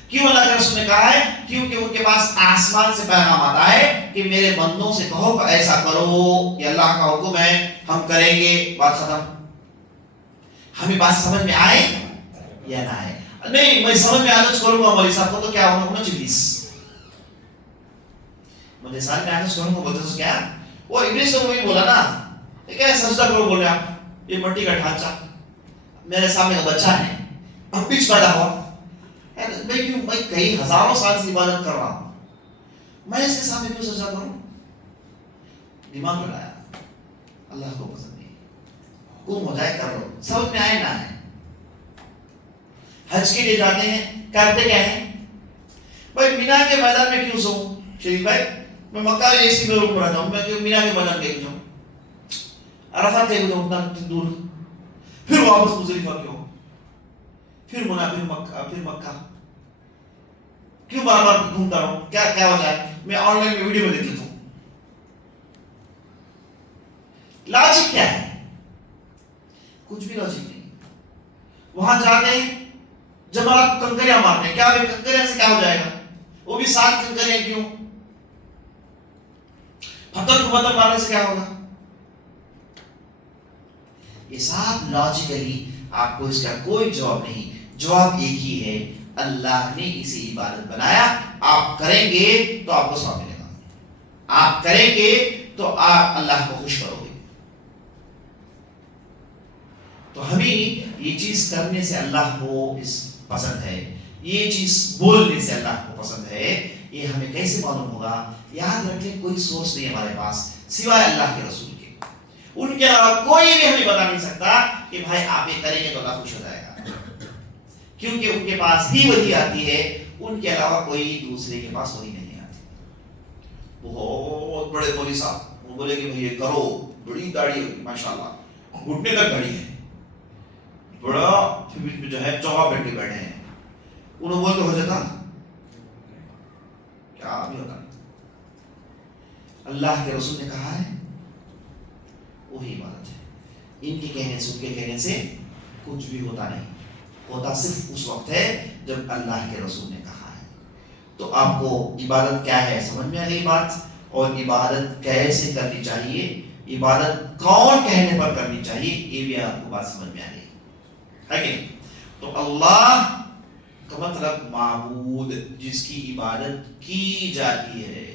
کیوں اللہ کے رسول نے کہا ہے؟ کیونکہ ان کے پاس آسمان سے پیغام آتا ہے کہ میرے بندوں سے کہو کہ ایسا کرو، یہ اللہ کا حکم ہے، ہم کریں گے، بات ختم. ہمیں بات سمجھ میں آئے یا نہ آئے. نہیں میں سمجھ میں آنا کروں گا مولوی صاحب کو تو کیا ہونا 19 مجھے سال میں آنا کروں گا. بولتے تو کیا وہ ابلیس نے وہی بولا نا، یہ کیا سجدہ کرو بول رہے آپ؟ یہ مٹی کا ڈھانچہ میرے سامنے کا بچہ ہے، اب بیچ پیدا ہوا. میں کئی ہزاروں سال سے عبادت کر رہا ہوں، میں اس کے سامنے کیوں سجدہ کروں؟ دماغ لگایا. اللہ کو پسند نہیں. حکم ہو جائے کر لو، سمجھ میں آئے نہ آئے. حج کے لیے جاتے ہیں، کرتے کیا ہیں؟ بھائی مینا کے میدان میں کیوں سوؤں؟ شریف بھائی میں مکہ میں اسی میں رک رہتا ہوں، میں کیوں مینا کے میدان دیکھ جاؤں؟ عرفات دیکھ جاؤں اتنا دور، پھر واپس مزدلفہ کیوں، پھر منا، پھر مکہ کیوں بار بار گھومتا رہوں؟ کیا وجہ ہے؟ میں آن لائن میں ویڈیو میں دیکھ لیتا ہوں. لاجک کیا ہے؟ کچھ بھی لاجک نہیں. وہاں جاتے ہیں جمرات کنکریاں مارتے ہیں، کیا کنکریاں سے کیا ہو جائے گا؟ وہ بھی 7 کنکریاں کیوں؟ پتھر کو پتھر مارنے سے کیا ہوگا؟ یہ سب لاجیکلی آپ کو اس کا کوئی جواب نہیں. جواب ایک ہی ہے، اللہ نے اسے عبادت بنایا. آپ کریں گے تو آپ کو ثواب ملے گا، آپ کریں گے تو آپ اللہ کو خوش کرو گے. تو ہمیں یہ چیز کرنے سے اللہ کو پسند ہے، یہ چیز بولنے سے اللہ کو پسند ہے. یہ ہمیں کیسے معلوم ہوگا؟ یاد رکھیں کوئی سورس نہیں ہمارے پاس سوائے اللہ کے رسول کے. ان کے علاوہ کوئی بھی ہمیں بتا نہیں سکتا کہ بھائی آپ یہ کریں گے تو اللہ خوش ہو جائے گا، کیونکہ ان کے پاس ہی وہی آتی ہے، ان کے علاوہ کوئی دوسرے کے پاس وہی نہیں آتی. بہت بڑے مولوی صاحب وہ بولے کہ بھئی یہ کرو، بڑی داڑھی ہوگی ماشاءاللہ، گھٹنے تک داڑھی ہے، بڑا جو ہے چوہا پہن کے بیٹھے ہیں، انہوں بول کے ہو جاتا کیا بھی ہوتا. اللہ کے رسول نے کہا ہے وہی عبادت ہے. ان کے کہنے سے ان کے کہنے سے کچھ بھی ہوتا نہیں، ہوتا صرف اس وقت ہے جب اللہ کے رسول نے کہا ہے. تو آپ کو عبادت کیا ہے سمجھ میں آ گئی بات، اور عبادت کیسے کرنی چاہیے، عبادت کون کہنے پر کرنی چاہیے، یہ بھی آپ کو بات سمجھ میں آ گئی ہے کہ نہیں. تو اللہ کا مطلب معبود جس کی عبادت کی جاتی ہے،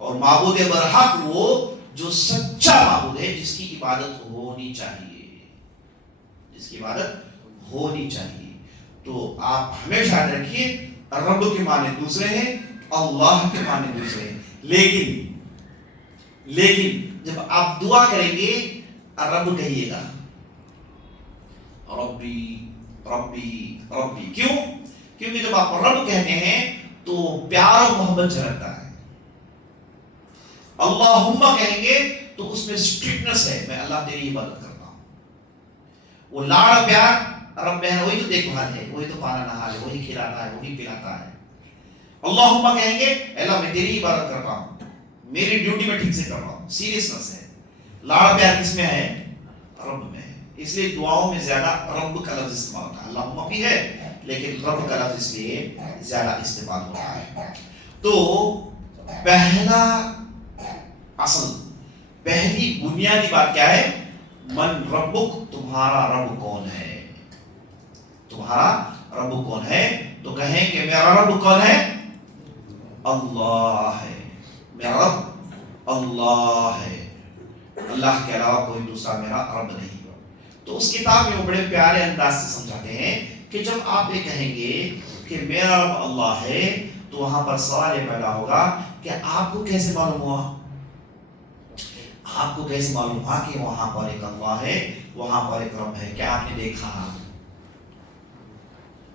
اور معبود برحق وہ جو سچا معبود ہے، جس کی عبادت ہونی چاہیے، جس کی عبادت ہونی چاہیے. تو آپ ہمیشہ یاد رکھیے رب کے معنی دوسرے ہیں، اللہ کے معنی دوسرے ہیں. لیکن جب آپ دعا کریں گے رب کہیے گا، ربی ربی ربی. کیوں؟ کیونکہ جب آپ رب کہتے ہیں تو پیار و محبت جھلکتا ہے. اللہم کہیں گے تو اس میں سٹرکٹنس ہے، میں اللہ تیری عبادت کرتا ہوں. وہ لاڑ پیار رب ہے، وہی تو دیکھ بھال ہے، وہی تو پالا نہار ہے، وہی کھلاتا ہے، وہی پلاتا ہے. اللہم کہیں گے اللہ میں تیری عبادت کرتا ہوں، میری ڈیوٹی میں ٹھیک سے کر رہا ہوں. سیریسنس ہے. لاڑ پیار کس میں ہے؟ رب میں ہے. اس لیے دعاؤں میں زیادہ رب کا لفظ استعمال ہوتا ہے. اللہم بھی ہے لیکن رب کا لفظ اس لیے زیادہ استعمال ہوتا ہے. تو پہلا اصل پہلی بنیادی بات کیا ہے؟ من ربک، تمہارا رب کون ہے، تمہارا رب کون ہے. تو کہیں کہ میرا رب کون ہے؟ اللہ ہے. میرا رب اللہ ہے، اللہ کے علاوہ کوئی دوسرا میرا رب نہیں. تو اس کتاب میں وہ بڑے پیارے انداز سے سمجھاتے ہیں کہ جب آپ یہ کہیں گے کہ میرا رب اللہ ہے تو وہاں پر سوال یہ پیدا ہوگا کہ آپ کو کیسے معلوم ہوا، آپ کو کیسے معلوم ہوا کہ وہاں پر ایک اللہ ہے، وہاں پر ایک رب ہے؟ کیا آپ نے دیکھا؟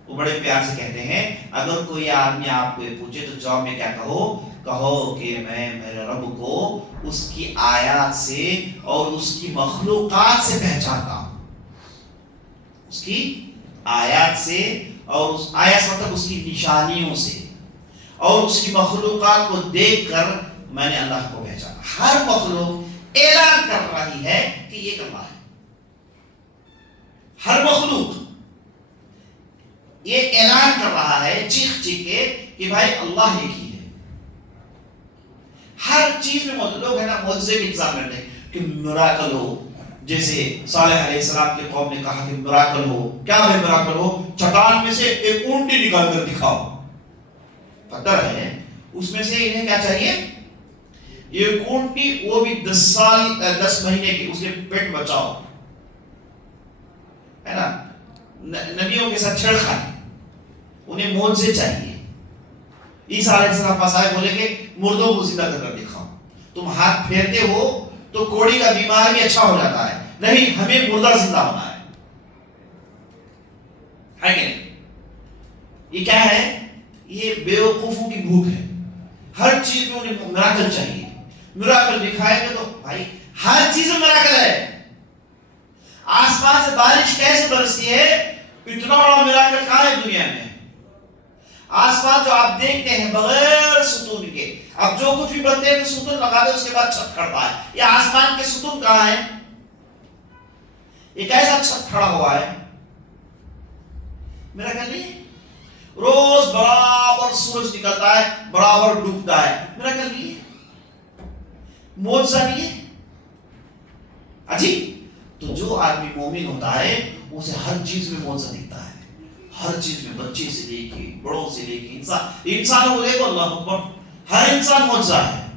وہ بڑے پیار سے کہتے ہیں اگر کوئی آدمی آپ کو یہ پوچھے تو جواب میں کیا کہو کہ میں میرے رب کو اس کی آیات سے اور اس کی مخلوقات سے پہچانتا ہوں. اس کی آیات سے اور اس آیات مطلب اس کی نشانیوں سے اور اس کی مخلوقات کو دیکھ کر میں نے اللہ کو پہچانا. ہر مخلوق اعلان کر رہی ہے کہ یہ اللہ ہے. ہر مخلوق یہ اعلان کر رہا ہے چیخ چیخ کے کہ بھائی اللہ ایک ہی ہے. ہر چیز میں موجود. لوگ ہے نا معجزے کی انتظار کرتے ہیں کہ میراکل ہو، جیسے صالح علیہ السلام کی قوم نے کہا کہ میراکل ہو. کیا ہے میراکل ہو؟ چٹان میں سے ایک اونٹی نکال کر دکھاؤ. پتھر ہے اس میں سے انہیں کیا چاہیے؟ یہ اونٹی، وہ بھی 10 مہینے کی، اس کے پیٹ بچاؤ ہے نا. نبیوں کے ساتھ چھڑخانی، انہیں معجزے چاہیے. عیسیٰ علیہ السلام پاس آئے، بولے کہ مردوں کو زندہ کر دکھاؤ. تم ہاتھ پھیرتے ہو تو کوڑی کا بیمار بھی اچھا ہو جاتا ہے. نہیں، ہمیں مردہ زندہ ہونا ہے کہ نہیں؟ یہ کیا ہے؟ یہ بیوقوفوں کی بھوک ہے. ہر چیز میں انہیں میراکل چاہیے. میراکل دکھائے گے تو بھائی ہر چیز میں میراکل ہے. آسمان سے بارش کیسے برستی ہے؟ اتنا بڑا میراکل کہاں ہے دنیا میں؟ آسمان جو آپ دیکھتے ہیں بغیر ستون کے، اب جو کچھ بھی بنتے ہیں ستون لگا دے اس کے بعد چھت کھڑتا ہے. یہ آسمان کے ستون کہاں ہے؟ یہ کیسا چھت کھڑا ہوا ہے؟ میراکل نہیں. روز برابر سورج نکلتا ہے، برابر ڈوبتا ہے. میراکل نہیں ہے، معجزہ نہیں ہے. عجیب. تو جو آدمی مومن ہوتا ہے اسے ہر چیز میں معجزہ دکھتا ہے. ہر چیز میں، بچے سے لے کے بڑوں سے لے کے انسانوں کو دیکھو، اللہ اکبر، ہر انسان معجزہ ہے.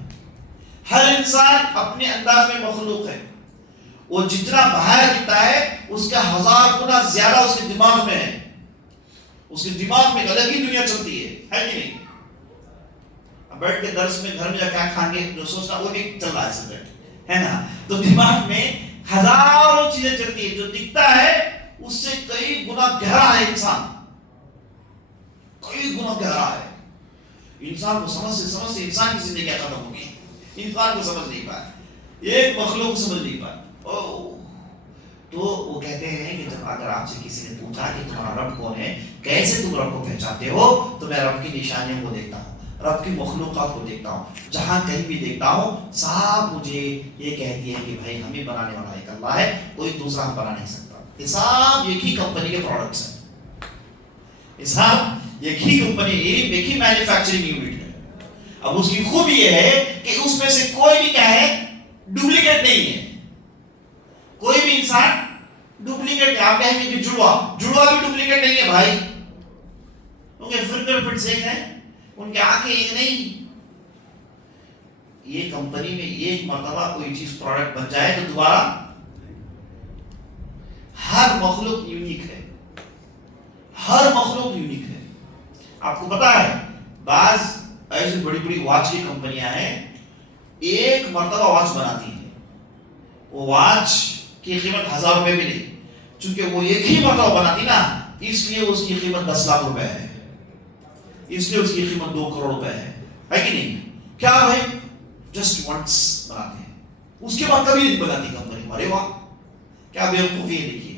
ہر انسان اپنے انداز میں مخلوق ہے. وہ جتنا باہر دکھتا ہے اس کا 1000 گنا زیادہ اس کے دماغ میں ہے. اس کے دماغ میں ایک الگ ہی دنیا چلتی ہے کہ نہیں؟ اب بیٹھ کے درس میں گھر میں جا کیا کھائیں گے جو سوچنا وہ بھی چل رہا ہے سبجیکٹ ہے نا. تو دماغ میں ہزاروں چیزیں چلتی ہیں. جو دکھتا ہے اس سے کئی گنا گہرا ہے انسان، کئی بڑی گناہ گہرا ہے. انسان کو سمجھتے انسان کی زندگی ختم ہو گئی. انسان کو سمجھ نہیں پایا, ایک مخلوق سمجھ نہیں پایا. تو وہ کہتے ہیں کہ جب اگر آپ سے کسی نے پوچھا کہ تمہارا رب کون ہے, کیسے تم رب کو پہچانتے ہو, تو میں رب کی نشانیوں کو دیکھتا ہوں, رب کی مخلوقات کو دیکھتا ہوں, جہاں کہیں بھی دیکھتا ہوں صاحب مجھے یہ کہتی ہے کہ بھائی ہمیں بنانے والا ایک اللہ ہے, کوئی دوسرا ہم بنا نہیں سکتا. یہ سب ایک ہی کمپنی کے پروڈکٹس ہیں, یہ سب ایک ہی کمپنی, ایک ہی مینوفیکچرنگ یونٹ ہے. اب اس کی خوبی یہ ہے کہ اس میں سے کوئی بھی کیا ہے, ڈپلیکیٹ نہیں ہے. کوئی بھی انسان ڈپلیکیٹ, آپ کہیں گے کہ جڑوا بھی ڈپلیکیٹ نہیں ہے بھائی, ان کے فنگر پرنٹس ایک ہیں, ان کی آنکھیں ایک نہیں. یہ کمپنی میں ایک مرتبہ کوئی چیز پروڈکٹ بن جائے تو دوبارہ, ہر مخلوق یونیک ہے, ہر مخلوق یونیک ہے. آپ کو پتا ہے بعض ایسی بڑی بڑی واچ کی کمپنیاں ہیں, ایک مرتبہ واچ بناتی ہیں, وہ واچ کی قیمت 1000 روپے بھی نہیں, چونکہ وہ ایک ہی مرتبہ بناتی نا, اس لیے اس کی قیمت 10 لاکھ روپے ہے, اس لیے اس کی قیمت 2 کروڑ روپے ہے کہ نہیں؟ کیا بھائی, جسٹ ونس بناتے ہیں, اس کے بعد کبھی نہیں بناتی کمپنی. ارے واہ کیا بیوقوفی ہے, دیکھیے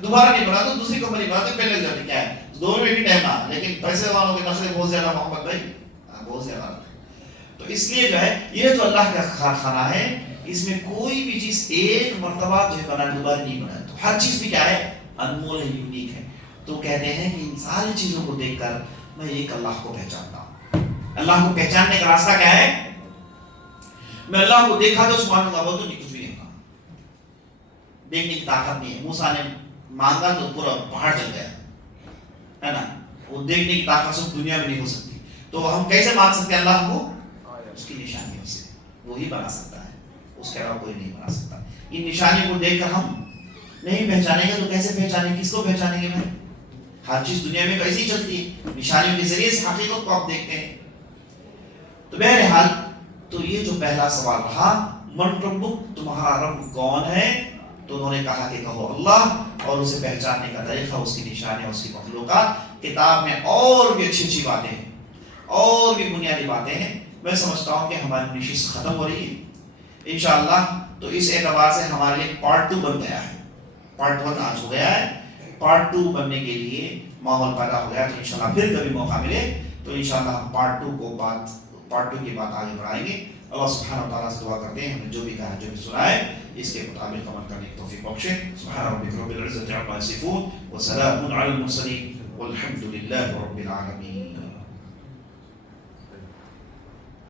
دوبارہ نہیں بنا تو دوسری کمپنی بناتے, پہلے لگ جاتی. کیا ہے, دونوں میں بھی ٹائم آ, لیکن پیسے والوں کے نسلیں بہت زیادہ محمد بھائی, بہت زیادہ. تو اس لیے جو ہے یہ جو اللہ کا کھانا ہے, اس میں کوئی بھی چیز ایک مرتبہ جو ہے بنا دوبارہ نہیں بنا. تو ہر چیز بھی کیا ہے, انمول ہے, یونیک ہے. تو کہتے ہیں کہ ان ساری چیزوں کو دیکھ کر میں ایک اللہ کو پہچانتا ہوں. اللہ کو پہچاننے کا راستہ کیا ہے, میں اللہ کو دیکھا تو سبحان اللہ بول تو نہیں, کچھ بھی نہیں کہا, دیکھنے کی طاقت نہیں ہے. موسیٰ نے مانگا تو پورا پہاڑ جل گیا ہے نا, وہ دیکھنے کی طاقت سب دنیا میں نہیں ہو سکتی. تو ہم کیسے مان سکتے ہیں اللہ کو, اس کی نشانیوں سے, وہی بنا سکتا ہے, اس کے علاوہ کوئی نہیں بنا سکتا. ان نشانیوں کو دیکھ کر ہم نہیں پہچانیں گے تو کیسے پہچانیں گے, کس کو پہچانیں گے میں؟ ہر چیز دنیا میں کیسی چلتی ہے, نشانیوں کے ذریعے سے حقیقت کو آپ دیکھتے ہیں. تو بہرحال تو یہ جو پہلا سوال رہا, من ربک, تمہارا رب کون ہے, تو انہوں نے کہا کہ کہو اللہ, اور اسے پہچاننے کا طریقہ, اس کی نشانیاں, اس کی مخلوقات. کتاب میں اور بھی اچھی اچھی باتیں ہیں, اور بھی بنیادی باتیں ہیں. میں سمجھتا ہوں کہ ہماری نشست ختم ہو رہی ہے انشاءاللہ. تو اس اعتبار سے ہمارے لیے پارٹ 2 بن گیا ہے, پارٹ 1 آج ہو گیا ہے, پارٹ 2 بننے کے لیے ماحول پیدا ہو گیا. تو انشاءاللہ پھر کبھی موقع ملے تو انشاءاللہ ہم پارٹ 2 کی بات آگے بڑھائیں گے. اللہ سبحانہ و تعالیٰ سے دعا کرتے ہیں ہمیں جو بھی کہا, جو بھی سنا ہے, اس کے مطابق عمل کرنے کی توفیق بخشے. سبحان ربک رب العزة عما یصفون وسلام علی المرسلین والحمد للہ رب العالمین.